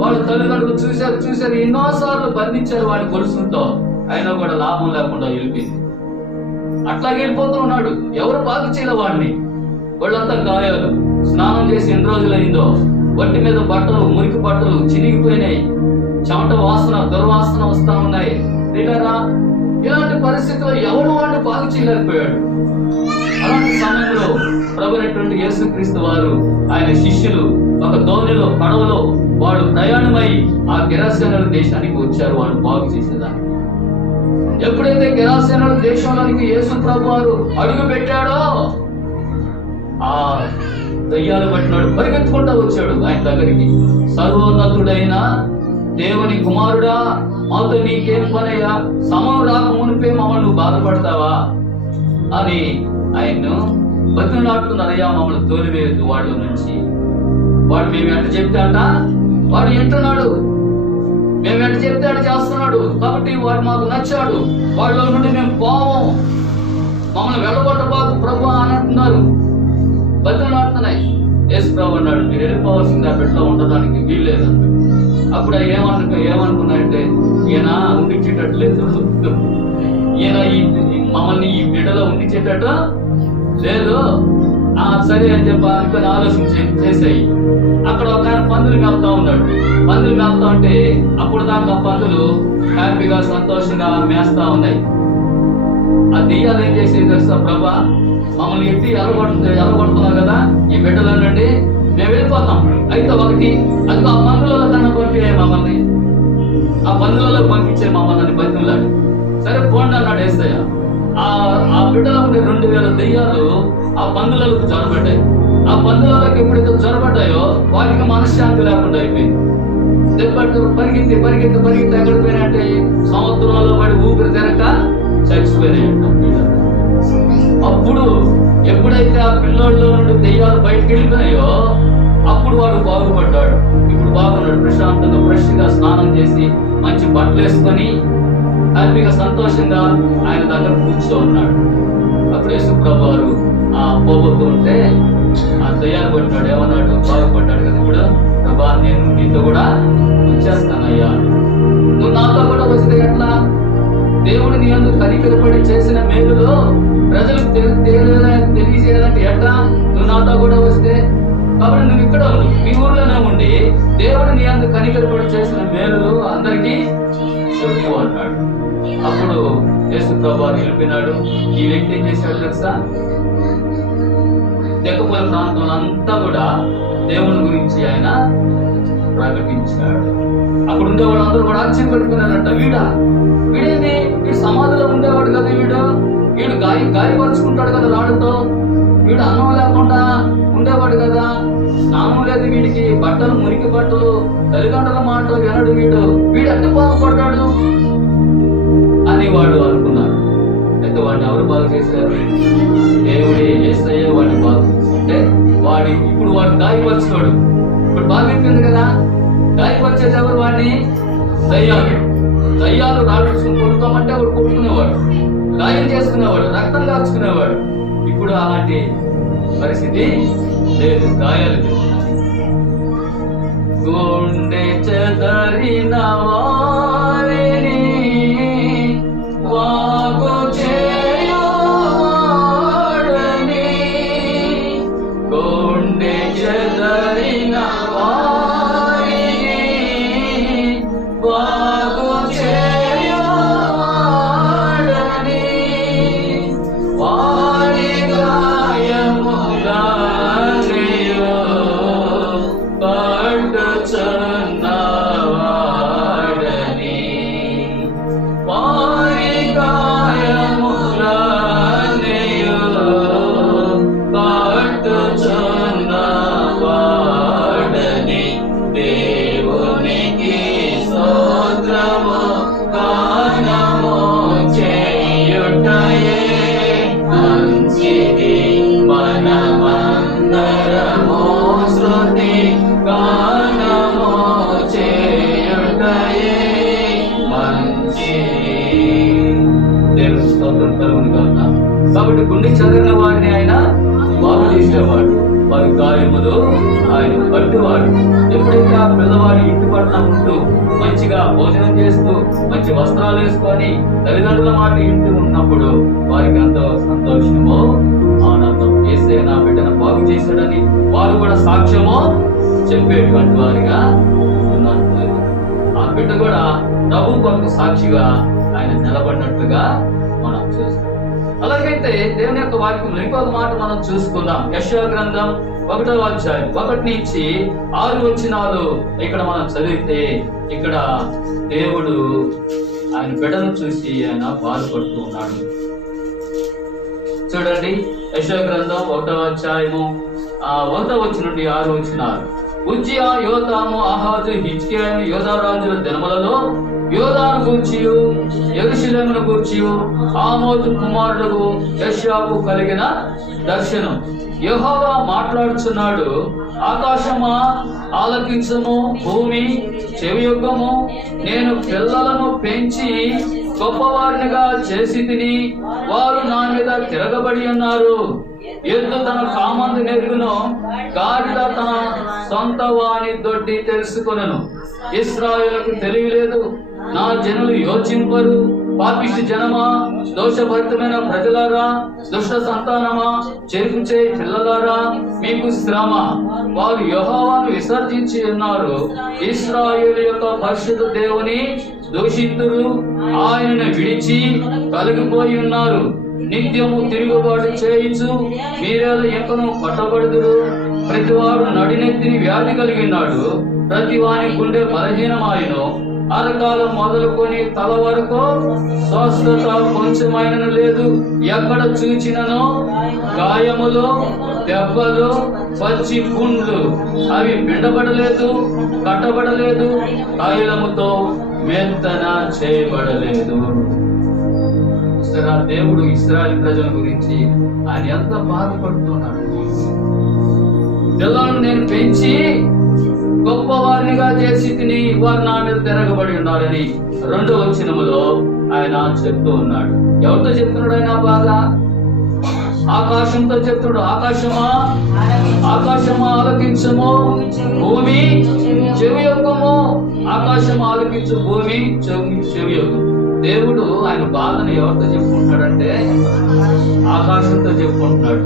వాడు తల్లిదండ్రులు చూశారు, ఎన్నోసార్లు బంధించారు వాడి గొలుసులతో. అయినా కూడా లాభం లేకుండా వెళ్ళిపోయింది. అట్లాగే వెళ్ళిపోతూ ఉన్నాడు. ఎవరు బాగు చేయలే వాడిని. వాళ్ళంతా గాయాలు. స్నానం చేసి ఎన్ని రోజులు అయిందో, ఒంటి మీద బట్టలు, మురికి బట్టలు చినిగిపోయినాయి, చెమట వాసన, దుర్వాసన వస్తా ఉన్నాయి. ఇలాంటి పరిస్థితుల్లో ఎవడు వాడిని బాగు చేయలేకపోయాడు. అలాంటి సమయంలో ప్రభువైనటువంటి యేసుక్రీస్తు వారు, ఆయన శిష్యులు ఒక దోణిలో, పడవలో వాడు ప్రయాణమై ఆ గెరాసేనుల దేశానికి వచ్చారు. వాడు బాగు చేసేదాన్ని. ఎప్పుడైతే గెరాసేనుల దేశంలోనికి యేసు ప్రభు వారు అడుగు పెట్టాడో ఆ దయ్యాలు పట్టినాడు పరిగెత్తుకుంటూ వచ్చాడు ఆయన దగ్గరికి. సర్వోన్నతుడైన దేవుని కుమారుడా, మాతో నీకేం పనయ్యా? సమయం రాక మునిపే మమ్మల్ని నువ్వు బాధపడతావా అని ఆయన్ను బతిలాడుతున్నారయ్యా, మమ్మల్ని తోలివేయద్దు వాళ్ళ నుంచి. వాడు మేము ఎంత చెప్తే అంట వాడు వింటున్నాడు, మేము ఎంత చెప్తే అటు చేస్తున్నాడు. కాబట్టి వాడు మాకు నచ్చాడు. వాళ్ళ నుండి మేము పోవం, మమ్మల్ని వెళ్ళగొట్టబాకు ప్రభు అని అంటున్నారు. బతిలాడుతున్నాయి. యేసు ప్రభు అన్నాడు, మీరు వెళ్ళిపోవాల్సింది, ఆ బిడ్డలో ఉండడానికి వీల్లేదు. అప్పుడు ఏమనుకున్నాయంటే ఈయన ఉండించేటట్టు లేదు, ఈయన మమ్మల్ని ఈ బిడ్డలో ఉండించేటట్టు లేదు. సరే అని చెప్పి అనుకుని చేసాయి. అక్కడ ఒక ఆయన పందులు మేపుతా ఉన్నాడు. పందులు మేపుతా ఉంటే అప్పుడు దాకా పందులు హ్యాపీగా, సంతోషంగా మేస్తా ఉన్నాయి. ఆ దెయ్యాలు ఏం చేసేది తెలుసా? ప్రభా, మమ్మల్ని ఎత్తి ఎలగొడుతున్నావు కదా, ఈ బిడ్డలనండి మేము వెళ్ళిపోతాం. అయితే ఒకటి అది ఆ పందులలో కన్నా పంపే మమ్మల్ని, ఆ పందులలో పంపించే మమ్మల్ని బతిలాడు. సరే పోండి అన్నాడు యేసయ్య. ఆ బిడ్డలో ఉండే 2000 దెయ్యాలు ఆ పందులకు జ్వరపడ్డాయి. ఆ పందులకు ఎప్పుడైతే జ్వరపడ్డాయో వాటికి మనశ్శాంతి లేకుండా అయిపోయింది. పరిగెత్తి ఎక్కడికి పోయినాయంటే సముద్రంలో పడి ఊపిరి తిరగక చచ్చిపోయినాయంట. అప్పుడు ఎప్పుడైతే ఆ పిల్లోళ్ళలో నుండి దెయ్యాలు బయటకు వెళ్ళిపోయాయో అప్పుడు వాడు బాగుపడ్డాడు. ఇప్పుడు బాగున్నాడు, ప్రశాంతంగా ఫ్రెష్ గా స్నానం చేసి మంచి బట్టలు వేసుకొని హ్యాపీగా, సంతోషంగా ఆయన దగ్గర కూర్చో ఉన్నాడు. అప్పుడు యేసు ప్రభు వారు పోబోతూ ఉంటే ఆ దయ్యాలు పట్టినాడు. ఏమన్నాడు? బాగుపడ్డాడు కదా, ఇప్పుడు ప్రభా నేను నీతో కూడా వచ్చేస్తానయ్యా, నువ్వు నాతో కూడా వస్తే ఎట్లా? దేవుడు నీ యందు కనికరపడి చేసిన మేలులో ప్రజలకు తెలియజేయాలంటే ఎట్లా? నువ్వు నాతో కూడా వస్తే. కాబట్టి నువ్వు ఇక్కడ మీ ఊర్లోనే ఉండి దేవుడు నీ యందు కనికరపడి చేసిన మేలులు అందరికీ చెప్పు అన్నాడు. అప్పుడు యేసు ప్రభువు నిలిపినాడు. ఈ వ్యక్తి ఏం చేశాడు తెలుసా? దెక్కపూల ప్రాంతంలో అంతా కూడా దేవుని గురించి ఆయన ప్రకటించాడు. అక్కడ ఉండే వాళ్ళందరూ కూడా ఆశ్చర్యపడుతున్నారంట. వీడేంది, వీడు సమాధిలో ఉండేవాడు కదా, వీడు గాయపరుచుకుంటాడు కదా రాడుతో, వీడు అన్నం లేకుండా ఉండేవాడు కదా, స్నానం లేదు వీడికి, బట్టలు మురికి బట్టలు, తల్లిదండ్రుల మాట వినడు, వీడు ఎంత బాగుపడ్డాడు అని వాడు అనుకున్నాడు. అయితే వాడిని ఎవరు బాగు చేశారు? దేవుడే, యేసయ్యే వాడిని బాగు చేస్తుంటే ఇప్పుడు వాడు గాయపరుచుకోడు. ఇప్పుడు బాగైపోయింది కదా, గాయపరిచేది ఎవరు? వాడిని దయ్యాలు రాళ్ళుసుకుని కొట్టుకోమంటే వాడు కొట్టుకునేవాడు, గాయం చేసుకునేవాడు, రక్తం కాచుకునేవాడు. ఇప్పుడు అలాంటి పరిస్థితి లేదు, గాయాలు. గుండె చెదరిన వారిని వాగు చేయువాడని, గుండె చెదరిన వారిని వాగు చేయువాడని, వారి గాయములన్నయు పట్టుచున్నవాడని, వారి గాయములన్నయు పట్టుచున్నవాడని, దేవునికి స్తోత్రము గానము చేయుటయే మంచిది, మనమందరము స్తుతి గానము చేయుటయే మంచిది. దేవుని స్తోత్రం కలుగును గాక. కాబట్టి గుండె చెదరిన వారిని ఆయన బాగు చేసేవాడు, వారి గాయములు ఆయన పట్టేవాడు. ఎప్పుడైతే ఆ పిల్లవాడి ఇంటి పట్ల ఉంటూ మంచిగా భోజనం చేస్తూ మంచి వస్త్రాలు వేసుకొని తల్లిదండ్రుల మాట ఇంటి ఉన్నప్పుడు వారికి ఎంతో సంతోషము, ఆనందం. యేసయ్య నా బిడ్డను బాగు చేశాడని వారు కూడా సాక్ష్యము చెప్పేటువంటి వారిగా ఉన్నారు. ఆ బిడ్డ కూడా ప్రభు కొరకు సాక్షిగా ఆయన నిలబడినట్లుగా మనం చూస్తాం. అలాగైతే దేవుని యొక్క వాక్యం ఇంకొక మాట మనం చూసుకుందాం. యెషయా గ్రంథం 1వ అధ్యాయం 1 నుంచి 6 వచనాలు ఇక్కడ మనం చదివితే, ఇక్కడ దేవుడు ఆయన బిడ్డను చూసి ఆయన బాధపడుతూ ఉన్నాడు. చూడండి, యెషయా గ్రంథం 1వ అధ్యాయము 1వ వచనం నుండి 6 వచనాలు. ఉజ్జియా, యోతాము, ఆహాజు, హిజ్కియా యోధా రాజుల దినములలో యోధాను గూర్చియు యెరూషలేమును గూర్చియు ఆమోజు కుమారుడు యెషయాకు కలిగిన దర్శనం. యెహోవా మాట్లాడుచున్నాడు, ఆకాశమా ఆలకించుము, భూమి చెవియొగ్గము. నేను పిల్లలను పెంచి గొప్పవారినిగా చేసి తిని, వారు నా మీద తిరగబడి ఉన్నారు. ఎద్దు తన కామందు నెరుగును, గాడిద తన సొంత వాని దొడ్డి తెలుసుకొనెను. ఇశ్రాయేలుకు తెలియలేదు, నా జనులు యోచింపరు. పాపిష్టి జనమా, దోషభరితమైన ప్రజలారా, దుష్ట సంతానమా, చెరుకు చేయి పిల్లలారా, మీకు శ్రమ. వారు యెహోవాను విసర్జించి ఉన్నారు, ఇశ్రాయేలు యొక్క పరిశుద్ధ దేవుని దూషితులు, ఆయనను విడిచి కలిగిపోయి ఉన్నారు. నిత్యము తిరుగుబాటు చేయించు మీరేలా ఇంకను పట్టబడుదురు. ప్రతివాడు నడినెత్తిని వ్యాధి కలిగినాడు, ప్రతి వాని గుండె బలహీనమాయను. అరకాలం మొదలుకొని తల వరకు స్వస్థత కొంచెమైనను లేదు. ఎక్కడ చూచినను గాయములు, దెబ్బలు, పచ్చి పుండ్లు. అవి పిండబడలేదు, కట్టబడలేదు, తైలముతో మెత్తన చేయబడలేదు. దేవుడు ఇశ్రాయేలు ప్రజల గురించి ఆయన ఎంత బాధపడుతున్నాడు. పిల్లలను నేను పెంచి గొప్ప వారినిగా చేసి తిని, వారు నా మీద తిరగబడి ఉన్నారని 2వ వచనములో ఆయన చెప్తూ ఉన్నాడు. ఎవరితో చెప్తున్నాడు ఆయన బాధ? ఆకాశంతో చెప్తున్నాడు. ఆకాశమా ఆకాశమా ఆలకించము, భూమి చెవియొగ్గము. ఆకాశం ఆలకించు, భూమి చెవియొగ్గు. దేవుడు ఆయన బాధను ఎవరితో చెప్పుకుంటున్నాడంటే ఆకాశంతో చెప్పుకుంటున్నాడు,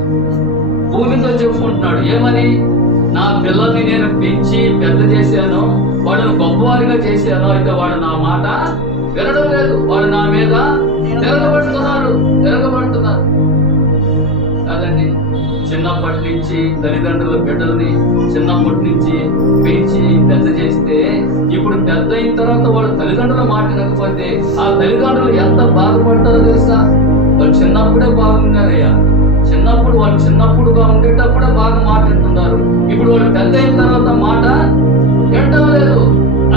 భూమితో చెప్పుకుంటున్నాడు. ఏమని? నా పిల్లల్ని నేను పెంచి పెద్ద చేశాను, వాడిని గొప్పవారిగా చేశాను, అయితే వాడు నా మాట వినడం లేదు, వాడు నా మీద తిరగబడుతున్నారు కాదండి. చిన్నప్పటి నుంచి తల్లిదండ్రుల బిడ్డల్ని చిన్నప్పటి నుంచి పెంచి పెద్ద చేస్తే ఇప్పుడు పెద్ద అయిన తర్వాత వాళ్ళు తల్లిదండ్రుల మాట వినకపోతే ఆ తల్లిదండ్రులు ఎంత బాధపడతారో తెలుసా? వాళ్ళు చిన్నప్పుడే బాగున్నారయ్యా, వాళ్ళు చిన్నప్పుడుగా ఉండేటప్పుడే బాగా మాట వింటున్నారు, ఇప్పుడు వాళ్ళు పెద్ద అయిన తర్వాత మాట వింటం లేదు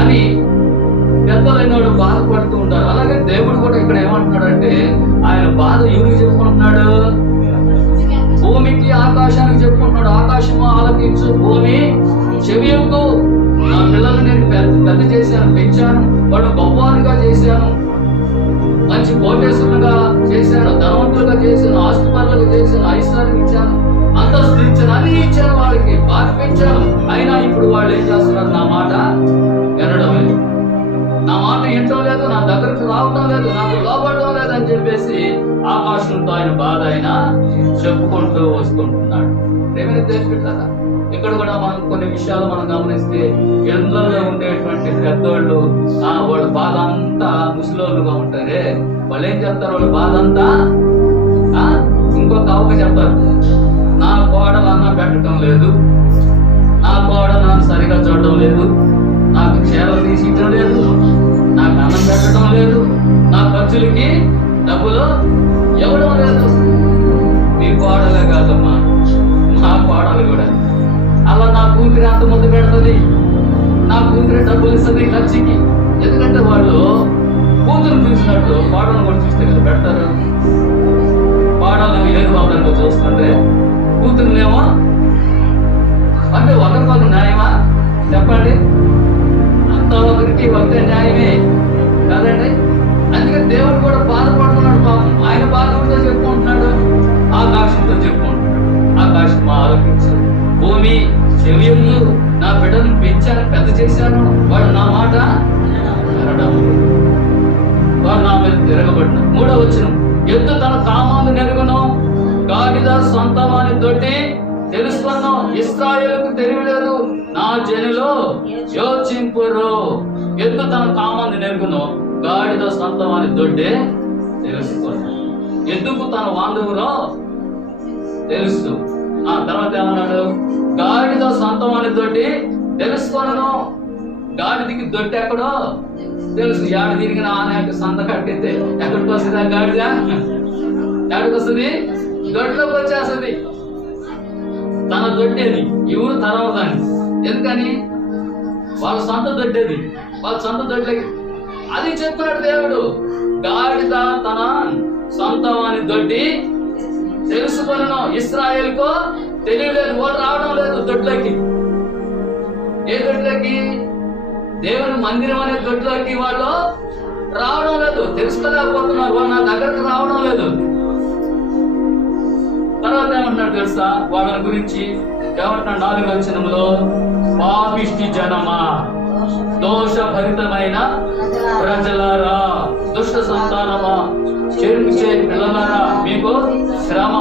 అని పెద్దలైన వాళ్ళు బాధపడుతూ ఉంటారు. అలాగే దేవుడు కూడా ఇక్కడ ఏమంటున్నాడంటే ఆయన బాధ ఎవరికి చెప్పుకుంటున్నాడు? భూమికి ఆకాశానికి చెప్పుకుంటున్నాడు. ఆకాశము ఆలకించు, భూమి చెవియొగ్గు. నా పిల్లల్ని నేను పెద్ద చేశాను, పెంచాను, వాడు గొప్పవారిగా చేశాను, మంచి కోటేశ్వరులుగా చేశాను, ధనవంతులుగా చేశాను, ఆస్తిపరులుగా చేశాను, ఐశ్వర్యం ఇచ్చాను, అంతస్తు ఇచ్చాను, అన్ని ఇచ్చాను, వాళ్ళకి బాగా పెంచాను. అయినా ఇప్పుడు వాళ్ళు ఏం చేస్తున్నారు? నా మాట వినడం లేదు, నా మాట వినటం లేదు, నా దగ్గరకు రావటం లేదు, నాకు లోపడటం లేదు అని చెప్పేసి ఆకాశంతో ఆయన బాధ ఆయన చెప్పుకుంటూ వస్తుంటున్నాడు. ఏమైనా తెలిసిపెట్టారా? ఇక్కడ కూడా మనం కొన్ని విషయాలు మనం గమనిస్తే ఇళ్లలో ఉండేటువంటి పెద్దోళ్ళు వాళ్ళ బాధ అంతా ముసలోళ్ళుగా ఉంటారే, వాళ్ళు ఏం చెప్తారు? వాళ్ళ బాధ అంతా ఇంకొక అవక చెప్తారు. నా కోడలు అన్నం పెట్టడం లేదు, నా కోడలు నన్ను సరిగా చూడడం లేదు, నాకు చీరలు తీసియటం లేదు, నాకు అన్నం పెట్టడం లేదు, నా ఖర్చులకి డబ్బులు ఇవ్వడం లేదు. మీ కోడలే కాదమ్మా, నా కోడలు కూడా అలా నా కూతురి అంత ముందు పెడుతుంది, నా కూతురి డబ్బులు ఇస్తుంది ఖర్చుకి. ఎందుకంటే వాళ్ళు కూతురు చూసినట్టు కోడలను కూడా చూస్తే కదా పెడతారు. కోడలను ఏది వాళ్ళని చూస్తుంటే కూతురునేమో అంటే ఒకరికొక న్యాయమా చెప్పండి? అంత ఒకరికి ఒకే న్యాయమే కాదండి. అందుకే దేవుడు కూడా బాధపడుతున్నాడు పాపం. ఆయన బాధతో చెప్పుకుంటున్నాడు, ఆకాశంతో చెప్పుకుంటున్నాడు. ఆకాశం ఆలోచించు, భూమి చెవియొగ్గు, నా బిడ్డను పెంచాను, పెద్ద చేశాను, వాడు నా మాట వినడం, వాడు నా మీద తిరగబడిన. 3వ వచనం, ఎద్దు తన కామాన్ని నెరుగును, గాడిద సొంత వాని తోటి తెలుసుకున్నాం, ఇశ్రాయేలుకు తెలియలేదు, నా జనులు యోచింపురు. ఎద్దు తన కామాన్ని నెరుగును, గాడిద సొంత వాని తోటి తెలుసుకున్నాం. ఎద్దుకు తన వాంధవులో తెలుసు. ఆ తర్వాత ఏమన్నాడు? గాడిద సొంత వాని తోటి తెలుసుకున్నాను. గాడిదికి దొడ్డి ఎక్కడో తెలుసు. ఏడు తిరిగిన ఆనే సంత కట్టితే ఎక్కడికి వస్తుంది ఆ గాడిద? ఎక్కడికి వస్తుంది? దొడ్లోకి వచ్చేస్తుంది. తన దొడ్డేది ఎవరు తరవదాన్ని. ఎందుకని? వాళ్ళ సొంత దొడ్డేది, వాళ్ళ సొంత దొడ్లకి. అది చెప్పినట్టు దేవుడు, గాడిద తన సొంత వాని దొడ్డి తెలుసుకొనను, ఇశ్రాయేలుకు తెలియలేదు. వాడు రావడం లేదు దొడ్లోకి. ఏ దొడ్లోకి? దేవుని మందిరం అనే దొడ్లోకి వాళ్ళు రావడం లేదు, తెలుసుకోలేకపోతున్నారు, వాళ్ళు నా దగ్గరకు రావడం లేదు. తర్వాత ఏమంటున్నాడు తెలుసా? వాళ్ళ గురించి ఏమంటున్నాడు? 4వ వచనంలో, పాపిష్టి జనమా, దోషభరితమైన ప్రజలారా, దుష్ట సంతానమా, చెరుచే పిల్లలారా, మీకు శ్రమ,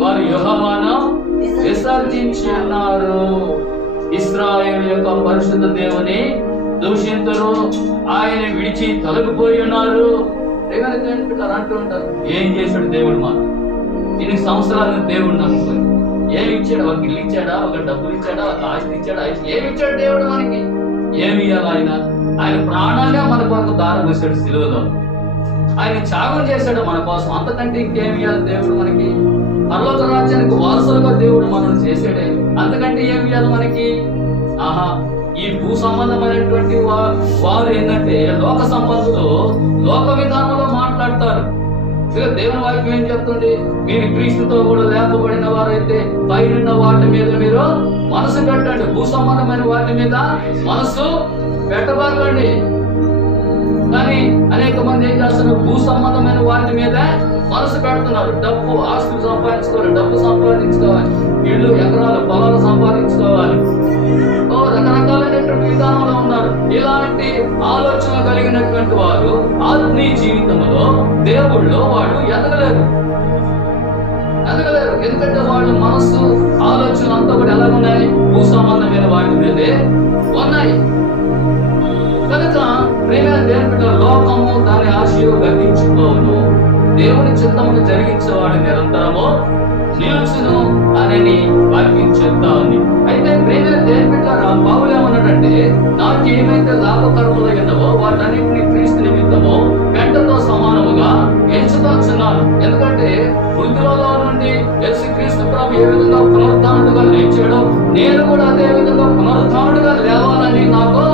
వారు యెహోవాను విసర్జించి ఉన్నారు, ఇశ్రాయేలు యొక్క పరిశుద్ధ దేవుని దూషింతురు, ఆయన విడిచి తొలగిపోయి ఉన్నారు. అంటూ ఉంటారు. ఏం చేశాడు దేవుడు? మాకు 8 సంవత్సరాలు దేవుడు నమ్ముకొని ఏమి ఇచ్చాడు? ఒక ఇల్లు ఇచ్చాడా? ఒక డబ్బులు ఇచ్చాడా? ఒక ఆస్తి ఇచ్చాడా? ఏమి ఇచ్చాడు దేవుడు మనకి? ఏమి ఇవ్వాలి? ఆయన ప్రాణాలే మన కొరకు దారి పోసాడు శిలువలో. ఆయన త్యాగం చేశాడు మన కోసం. అంతకంటే ఇంకేమి ఇవ్వాలి దేవుడు మనకి? పరలోక రాజ్యానికి వారసులుగా దేవుడు మనల్ని చేశాడే, అంతకంటే ఏమి ఇవ్వాలి మనకి? ఆహా, ఈ భూ సంబంధమైనటువంటి వారు ఏంటంటే లోక సంబంధులు లోక విధానంలో మాట్లాడతారు. దేవుని వాక్యం ఏం చెప్తుంది? మీరు క్రీస్తుతో కూడా లేపబడిన వారైతే పైన వాటి మీద మీరు మనసు పెట్టండి, భూ సంబంధమైన వాటి మీద మనసు పెట్టబాకండి. కానీ అనేక మంది ఏం చేస్తున్నారు? భూ సంబంధమైన వాటి మీద మనసు పెడుతున్నారు. డబ్బు, ఆస్తులు సంపాదించుకోవాలి, డబ్బు సంపాదించుకోవాలి, ఇళ్ళు, ఎకరాలు, పొలాలు సంపాదించుకోవాలి, రకరకాలైనటువంటి ఇలాంటి విధానంలో ఉన్నారు. ఇలాంటి ఆలోచన కలిగినటువంటి వారు ఆత్మీయ జీవితంలో దేవుళ్ళో వాడు ఎదగలేరు. ఎందుకంటే వాళ్ళ మనస్సు ఆలోచనలు అంతా కూడా ఎలా ఉన్నాయి? భూ సంబంధమైన వాటి మీదే ఉన్నాయి. కనుక ప్రేమ దేవుని లోకము దాని ఆశయు గతించుకోవును, దేవుని చిత్తమును జరిగించేవాడు నిరంతరము నిలుచును అని వాక్యం చెప్తా ఉంది. అయితే ప్రేమ దేవుని పౌలు ఏమన్నాడంటే, నాకు ఏమైతే లాభకరములైనవో వాటన్నింటినీ క్రీస్తు నిమిత్తము గంటతో సమానముగా ఎంచుకొచ్చున్నాను. ఎందుకంటే మృతులలో నుండి యేసు క్రీస్తు ప్రభు ఏ విధంగా పునరుత్థానుడుగా లేచాడో నేను కూడా అదే విధంగా పునరుత్థానుడుగా లేవాలని నాకు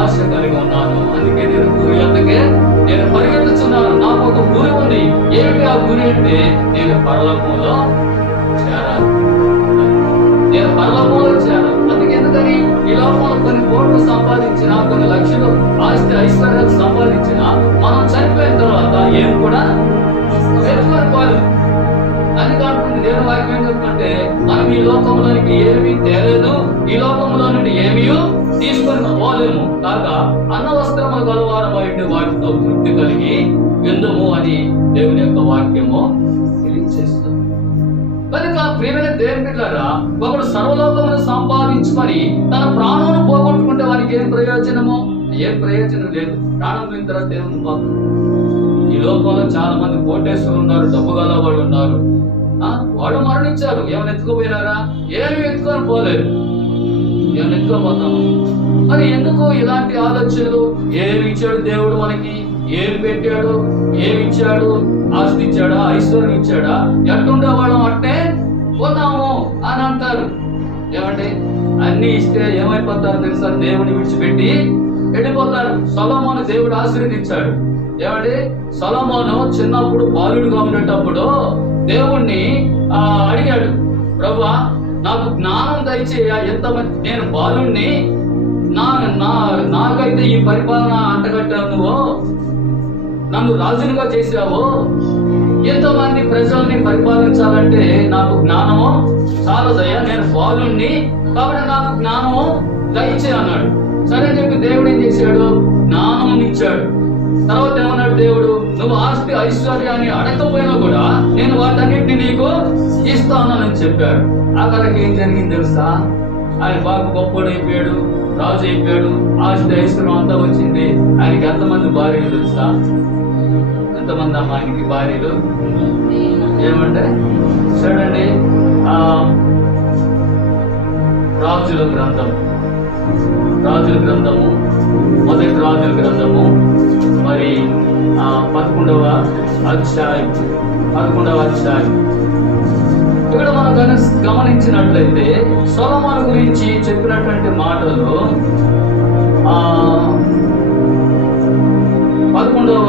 ఆశ కలిగి ఉన్నాను. అందుకే నేను పరిగెత్తుచున్నాను. నాకు ఒక గురి ఉంది. ఏమిటి ఆ గురి అంటే, నేను పరలోకంలో చేరాలి. అందుకెందుకని ఈ లోకంలో కొన్ని కోట్లు సంపాదించిన, కొన్ని లక్షలు ఆస్తి ఐశ్వర్యాలు సంపాదించిన మనం చనిపోయిన తర్వాత ఏం కూడా ఎత్తుకోవాలి. అని కాకుండా నేను వాక్యం చెప్తుంటే, మనం ఈ లోకంలోనికి ఏమీ తేలేదు, ఈ లోకంలో నుండి ఏమీ తీసుకొని పోలేము. కాగా అన్న వస్త్రములు గలవారమైండి వాటితో తృప్తి కలిగి ఎందుము అని దేవుని యొక్క వాక్యము తెలియజేస్తుంది. కనుక ప్రియమైన దేవుని బిడ్డలారా, ఒకడు సర్వలోకమును సంపాదించుకొని తన ప్రాణాలను పోగొట్టుకుంటే వారికి ఏం ప్రయోజనము? ఏం ప్రయోజనం లేదు. ప్రాణం పోయిన తర్వాత దేవుని పాపం. ఈ లోకంలో చాలా మంది కోటేశ్వరులు ఉన్నారు, డబ్బు గల వాళ్ళు ఉన్నారు. వాళ్ళు మరణించారు. ఏమైనా ఎత్తుకుపోయినారా? ఏమి ఎత్తుకొని పోలేదు. ఏమైనా ఎత్తుకోపోతాము. మరి ఎందుకు ఇలాంటి ఆలోచనలు? ఏమి ఇచ్చాడు దేవుడు మనకి? ఏమి పెట్టాడు? ఏమి ఇచ్చాడు? ఆస్తి ఇచ్చాడా? ఐశ్వర్యం ఇచ్చాడా? ఎట్టుండేవాళ్ళం అట్టే పోతాము అని అంటారు. ఏమండి, అన్ని ఇస్తే ఏమైపోతారు తెలుసా? దేవుని విడిచిపెట్టి వెళ్ళిపోతారు. సొలొమోను దేవుడు ఆశీర్వదించాడు. ఏమండి, సొలొమోను చిన్నప్పుడు బాలుడుగా ఉండేటప్పుడు దేవుణ్ణి అడిగాడు, ప్రభువా నాకు జ్ఞానం దయచేయ, ఎంతమంది నేను బాలుణ్ణి, నాకైతే ఈ పరిపాలన అంటగట్టావు, నువ్వు నన్ను రాజునుగా చేశావు, ఎంతోమంది ప్రజల్ని పరిపాలించాలంటే నాకు జ్ఞానము చాలదయ్యా, నేను బాలుణ్ణి, కాబట్టి నాకు జ్ఞానము దయచే అన్నాడు. సరే చెప్పి దేవుడు ఏం చేశాడు? జ్ఞానం ఇచ్చాడు. తర్వాత ఏమన్నాడు దేవుడు? నువ్వు ఆస్తి ఐశ్వర్యాన్ని అడగకపోయినా కూడా నేను వాటన్నిటిని నీకు ఇస్తానని చెప్పాడు. ఆఖరికి ఏం జరిగింది తెలుసా? ఆయన బాగా గొప్పడు అయిపోయాడు, రాజు అయిపోయాడు, ఆస్తి ఐశ్వర్యం అంతా వచ్చింది. ఆయనకి ఎంతమంది భార్యలు తెలుసా? ఎంతమంది అమ్మ ఆయనకి భార్యలు? ఏమంటే చూడండి, రాజుల గ్రంథము, మొదటి రాజుల గ్రంథము మరి 11వ అధ్యాయం. ఇక్కడ మనం గమనించినట్లయితే సొలొమోను గురించి చెప్పినటువంటి మాటలు 11వ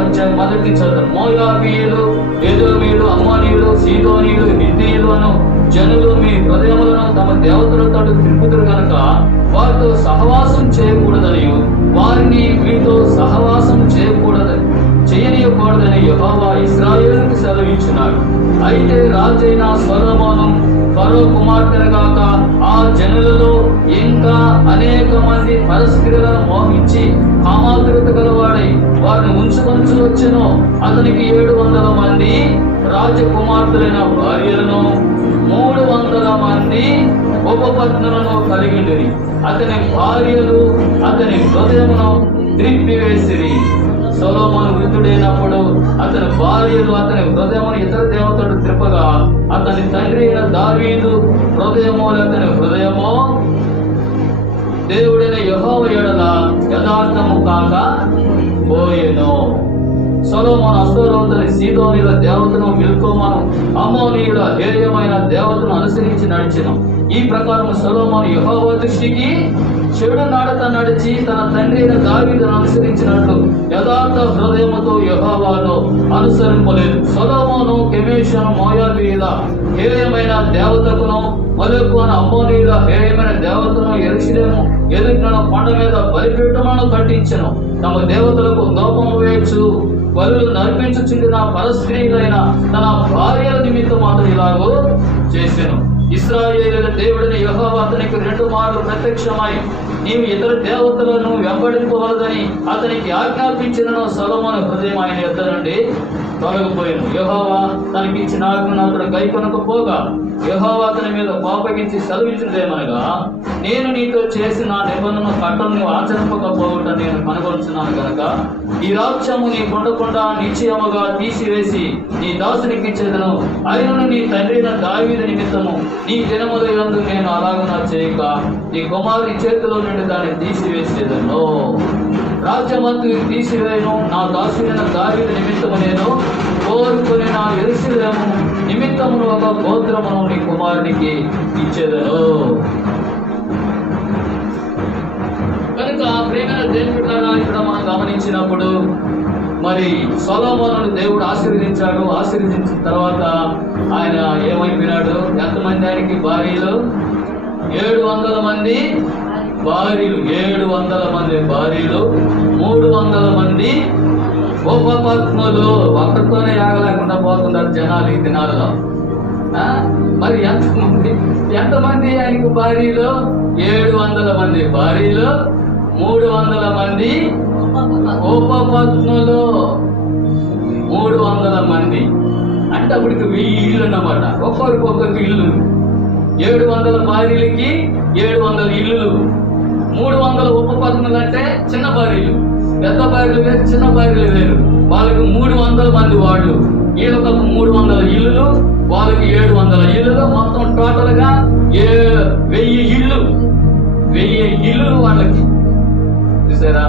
అధ్యాయం మొదటి నుంచి చదువు. మోయాబీయులు, ఎదోమీయులు, అమ్మోనీయులు, సీదోనీయులు, హిత్తీయులు అను జనులు మీ హృదయములను తమ దేవతలతో తిరుగుతురు గనుక వారితో సహవాసం చేయకూడదని, వారిని మీతో సహవాసం చేయనీయకూడదని యెహోవా ఇశ్రాయేలుకు సెలవించున్నాడు. అయితే రాజైన సొలొమోను ఫరో కుమార్తెను గాక ఆ జనులలో ఇంకా అనేక మంది పరస్త్రీలను మోహించి కామాతురత గలవాడై వారిని ఉంచుకొంచు వచ్చెను. అతనికి 700 మంది రాజకుమార్తెలైన భార్యలను 300 మంది ఉపపత్నులను కలిగిండిరి. అతని భార్యలు అతని హృదయమును త్రిప్పివేసిరి. సొలొమోను వృద్ధుడైనప్పుడు అతని భార్యలు అతని హృదయమును ఇతర దేవతలు త్రిప్పగా అతని తండ్రి అయిన దావీదు హృదయము అతని హృదయము దేవుడైన యెహోవా యెడల యథార్థము కాక పోయెను. సొలొమోను అస్తరోతుని, సీదోనీయుల దేవతను, మిల్కోమను, అమ్మోనీయుల హేయమైన దేవతను అనుసరించి నడిచెను. ఈ ప్రకారం సొలొమోను యెహోవా దృష్టికి చెడు నడత నడిచి తన తండ్రి అయిన దావీదును అనుసరించినట్లు యథార్థ హృదయముతో యెహోవాను అనుసరింపలేదు. సొలొమోను కెమోషును, మోయాబీయుల హేయమైన దేవతకును, మొలెకు అను అమ్మోనీయుల హేయమైన దేవతను యెరూషలేము ఎదుట కొండ మీద బలిపీఠములను కట్టించెను. తమ దేవతలకు దూపము వేయచ్చు బలులు నర్పించుచుండిన పరస్త్రీలైన తన భార్యల నిమిత్తం అతడు ఇలాగూ చేసెను. ఇశ్రాయేలుల దేవుడైన యెహోవా అతనికి 2 మార్లు ప్రత్యక్షమై నీవు ఇతర దేవతలను వెంబడింపవలదని అతనికి ఆజ్ఞాపించిన సొలొమోను హృదయం ఆయన యొద్ద నుండి తొలగిపోయాను. యెహోవా తనకి ఇచ్చిన ఆజ్ఞను అతడు గైకొనకపోగా యెహోవా అతని మీద కోపగించి సెలవిచ్చినదేమనగా, నేను నీతో చేసిన నిబంధన కట్టలను ఆచరింపకపోవట నేను కనుగొంటున్నాను కనుక ఈ రాజ్యము నీ కొండకుండా నిశ్చయముగా తీసివేసి నీ దాసునికి ఇచ్చేదను. అయినను నీ తండ్రి దావీదు నిమిత్తము నీ దినముల యందు నేను అలాగునా చేయక నీ కుమారుని చేతిలో నుండి దాన్ని తీసివేసేదను. రాజ్యమంతు తీసివేయను. నా దాసుడైన దావీదు నిమిత్తము నేను కోరుకుని నా యెరూషలేము నిమిత్తమును ఒక గోత్రమును నీ కుమారునికి ఇచ్చేదను. కనుక ప్రేమైన దేవుని బిడ్డలారా, ఇక్కడ మనం గమనించినప్పుడు మరి సొలొమోనును దేవుడు ఆశీర్వదించాడు. ఆశీర్వదించిన తర్వాత ఆయన ఏమైపోయినాడు? ఎంతమంది ఆయనకి భార్యలు? 700 మంది భార్యలు. 700 మంది భార్యలు, 300 మంది ఉపపత్నులు. ఒక్కరితోనే ఆగలేకుండా పోతున్నారు జనాలు ఈ దినాలలో. మరి ఎంతమంది ఆయనకు భార్యలు? 700 మంది భార్యలు, 300 మంది ఉపపత్నులు. 300 మంది అంటే అప్పటికి 1000 ఇళ్ళు అన్నమాట. ఒక్కొక్కరికి ఇల్లు. 700 భార్యలకి 700 ఇల్లులు. 300 ఉపపత్నులు అంటే చిన్న భార్యలు. పెద్ద భార్యలు వేరు, చిన్న భార్యలు వేరు. వాళ్ళకి 300 మంది వాళ్ళు. వీళ్ళకి 300 ఇల్లులు, వాళ్ళకి 700 ఇల్లులు. మొత్తం టోటల్ గా 1000 ఇళ్ళు. 1000 ఇల్లులు వాళ్ళకి. చూసారా?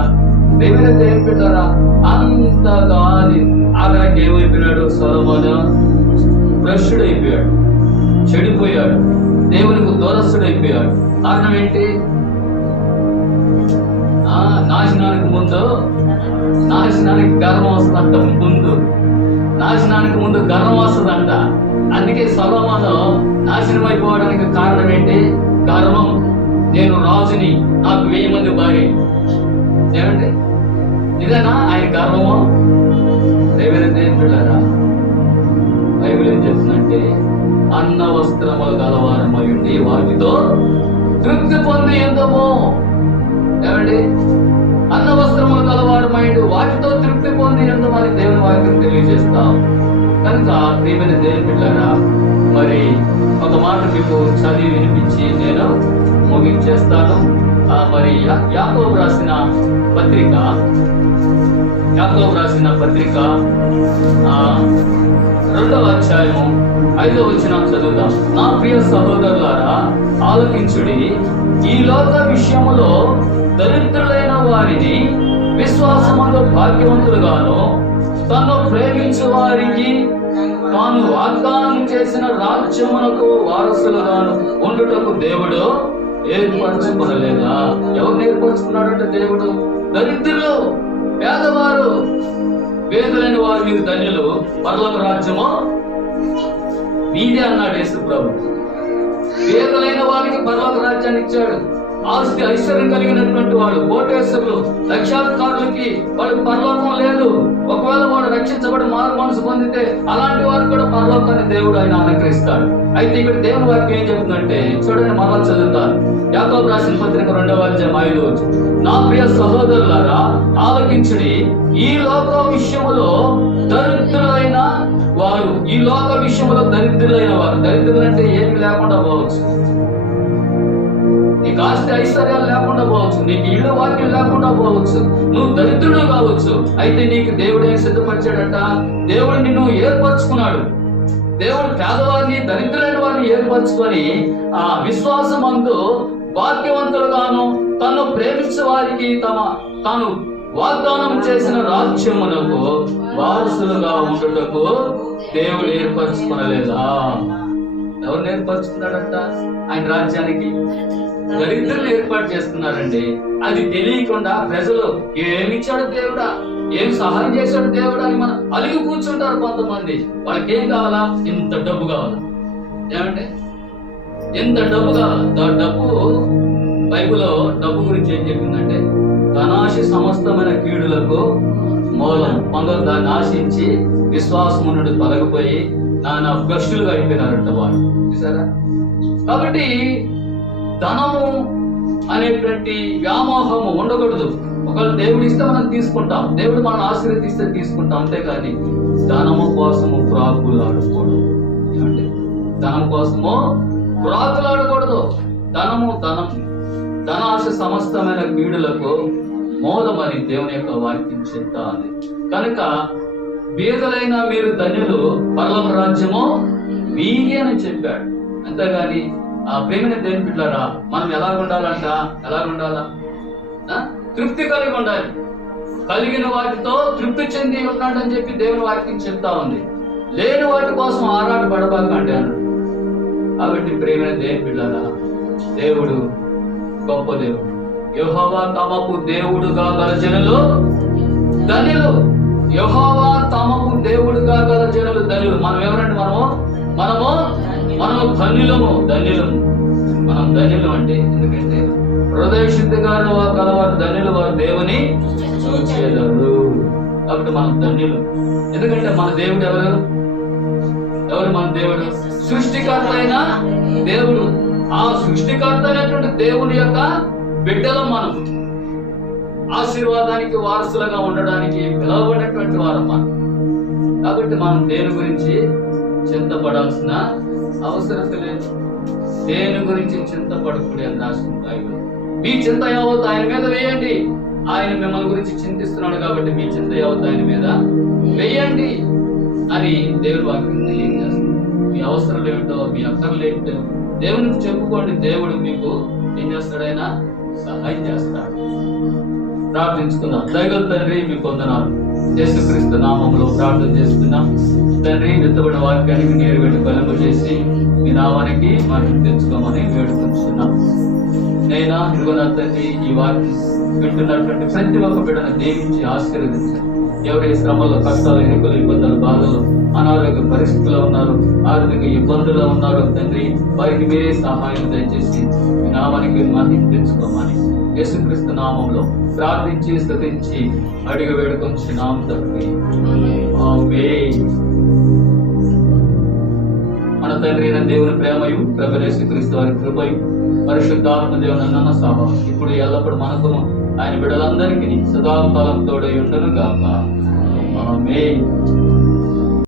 దేవుని దేవుని పెట్టారా? అంతగా ఆఖరికి ఏమైపోయినాడు? సొలొమోను భ్రష్టుడైపోయాడు, చెడిపోయాడు, దేవునికి దూరస్తుడైపోయాడు. కారణం ఏంటి? నాశనానికి గర్వం వస్తుందంట. నాశనానికి ముందు గర్వం వస్తుందంట. అందుకే సొలొమోను నాశనం అయిపోవడానికి కారణం ఏంటి? గర్వం. నేను రాజుని, నాకు 1000 మంది భార్య. ఏమంటే ఇదేనా ఆయన గర్వము? దేవుని దేవుని బిడ్డలారా, బైబిల్ ఏం చెప్తుందంటే, అన్న వస్త్రములు గలవారమై ఉండి వాటితో తృప్తి పొంది ఎందుము. ఏమండి? అన్న వస్త్రములు గలవారమైండు వాటితో తృప్తి పొంది ఎందుము అని దేవుని వాక్యం తెలియజేస్తాం. కనుక ప్రియమైన దేవుని బిడ్డలారా, మరి ఒక మాట మీకు చదివి వినిపించి నేను ముగించేస్తాను. మరి యాకోబు రాసిన పత్రిక 2వ అధ్యాయము 5వ వచనం చదువుదాం. నా ప్రియ సహోదరులారా, ఆలకించుడి. ఈ లోక విషయములో దరిద్రులైన వారిని విశ్వాసమందు భాగ్యవంతులుగాను, తను ప్రేమించు వారికి తాను వాగ్దానం చేసిన రాజ్యమునకు వారసులుగాను ఉండుటకు దేవుడు ఏర్పరచుకోలేదా? ఎవరు ఏర్పరచుకున్నాడంటే దేవుడు. దరిద్రులు, పేదవారు, పేదలైన వారు మీరు ధన్యులు, పరలోక రాజ్యము మీదే అన్నాడు యేసు ప్రభు. పేదలైన వారికి పరలోక రాజ్యాన్ని ఇచ్చాడు. ఆస్తి ఐశ్వర్యం కలిగినటువంటి వాడు, కోటేశ్వరులు, లక్షాధికారులకి వాడికి పరలోకం లేదు. ఒకవేళ వాడు రక్షించబడి మారు మనసు పొందితే అలాంటి వారు కూడా పరలోకాన్ని దేవుడు ఆయన అనుగ్రహిస్తాడు. అయితే ఇక్కడ దేవుని వాక్యం ఏం చెప్తుందంటే, చూడండి, మరలా చదువుతాను. యాకోబు రాసిన పత్రిక 2వ అధ్యాయం 5వ వచనం. నా ప్రియ సహోదరులారా, ఆలకించుడి. ఈ లోక విషయములో దరిద్రులైన వారు, ఈ లోక విషయంలో దరిద్రులైన వారు, దరిద్రులు అంటే ఏమి లేకుండా పోవచ్చు. నీకు ఆస్తి ఐశ్వర్యాలు లేకుండా పోవచ్చు, నీకు ఇళ్ళ వాక్యం లేకుండా పోవచ్చు, నువ్వు దరిద్రుడు కావచ్చు. అయితే నీకు దేవుడు ఏం సిద్ధపరిచాడంట? దేవుడు నిన్ను ఏర్పరచుకున్నాడు. దేవుడు పేదవారిని, దరిద్రులైన వారిని ఏర్పరచుకొని ఆ విశ్వాసమందు భాగ్యవంతులుగాను, తను ప్రేమించే వారికి తాను వాగ్దానం చేసిన రాజ్యమునకు వారసులుగా ఉండుటకు దేవుడు ఏర్పరచుకునలేదా? ఎవరు ఏర్పరచుకున్నాడంట ఆయన రాజ్యానికి? దరిద్రులు ఏర్పాటు చేస్తున్నారండి. అది తెలియకుండా ప్రజలు ఏమిచ్చాడు దేవుడా, ఏం సహాయం చేశాడు దేవుడా అని మనం అలిగి కూర్చుంటారు కొంతమంది. వాళ్ళకి ఏం కావాలా? ఇంత డబ్బు కావాలా. ఏమంటే ఎంత డబ్బు కావాలా? డబ్బు, బైబిల్లో డబ్బు గురించి ఏం చెప్పిందంటే, ధనాశ సమస్తమైన కీడులకు మూలం. కొందరు దాన్ని ఆశించి విశ్వాసము నుండి తొలగిపోయి నానా భ్రష్టులుగా అయిపోయినారంట వాళ్ళు. చూసారా? కాబట్టి ధనము అనేటువంటి వ్యామోహము ఉండకూడదు. ఒకవేళ దేవుడు ఇస్తే మనం తీసుకుంటాం, దేవుడు మనం ఆశీర్వదిస్తే తీసుకుంటాం, అంతేకాని ధనము కోసము ప్రాకులాడకూడదు. ఏమంటే ధనం కోసము ప్రాకులాడకూడదు. ధనాశ సమస్తమైన కీడులకు మూలమని దేవుని యొక్క వాక్యం చెప్తా ఉంది. కనుక బీదలైన మీరు ధన్యులు, పరలోక రాజ్యము మీరే అని చెప్పాడు. అంతేగాని ఆ ప్రేమని దేని బిడ్డలారా మనం ఎలా ఉండాలా? తృప్తి కలిగి ఉండాలి. కలిగిన వాటితో తృప్తి చెంది ఉన్నాడని చెప్పి దేవుని వాక్యం చెప్తా ఉంది. లేని వాటి కోసం ఆరాట పడబాకండి అన్నాడు. కాబట్టి ప్రేమని దేని బిడ్డలారా, దేవుడు గొప్ప దేవుడు. యెహోవా తమకు దేవుడుగా గల జనులు ధన్యులు. యెహోవా తమకు దేవుడుగా గల జనులు ధన్యులు. మనం ఎవరండి? మనము ధన్యులము. మనం ధన్యులు అంటే ఎందుకంటే హృదయ శుద్ధిగా గలవారు ధన్యులు, వారు దేవుని చూచేదారు. కాబట్టి మనం ధన్యులు. ఎందుకంటే మన దేవుడు ఎవరు? మన దేవుడు సృష్టికర్త అయిన దేవుడు. ఆ సృష్టికర్త అయినటువంటి దేవుని యొక్క బిడ్డలం మనం. ఆశీర్వాదానికి వారసులుగా ఉండడానికి పిలువబడినటువంటి వారు మనం. కాబట్టి మనం దేని గురించి చింతపడాల్సిన అవసరం లేదు. దేని గురించి చింతపడకూడదు అని రాసుకుంటాయి. మీ చింత యావత్ ఆయన మీద వేయండి. ఆయన మిమ్మల్ని గురించి చింతిస్తున్నాడు కాబట్టి మీ చింత యావత్ ఆయన మీద వేయండి అని దేవుని వాక్యం తెలియజేస్తుంది. మీ అవసరాలు ఏమిటో, మీ అక్కర్లు ఏమిటో దేవునికి చెప్పుకోండి. దేవుడు మీకు ఏం చేస్తాడైనా సహాయం చేస్తాడు. ప్రార్థించుకుందాం. దయగల తండ్రి, మీకు వందనాలు. యేసుక్రీస్తు నామములో ప్రార్థన చేస్తున్నాం తండ్రి. విత్తబడిన వాక్యానికి నీరు పెట్టి కలుగు చేసి మీ నామానికి మనం తెచ్చుకోమని వేడుకుంటున్నాం. నైనా ఇదిగో నా తండ్రి, ఈ వాక్యం వింటున్నటువంటి ప్రతి ఒక్క బిడ్డను దీవించి ఆశీర్వదించండి. ఎవరి శ్రమలో, కష్టాలు, ఎన్నికలు, ఇబ్బందులు, బాధలు, అనారోగ్య పరిస్థితుల్లో ఉన్నారు, ఆర్థిక ఇబ్బందుల్లో ఉన్నారు తండ్రి, వారికి మీరే సహాయం దయచేసి మీ నామానికి మహిమ తెచ్చుకోమని యేసుక్రీస్తు నామంలో ప్రార్థించి స్తుతించి అడిగి వేడుకొంచున్నాం తండ్రి. ఆమేన్. మన తండ్రి అయిన దేవుని ప్రేమయు, ప్రభు యేసుక్రీస్తు వారి కృపయు, పరిశుద్ధాత్మ దేవుని అన్న సభ ఇప్పుడు ఎల్లప్పుడు మనకును ఆయన బిడ్డలందరికీ సదాకాలం తోడై ఉండును గాక. ఆమేన్.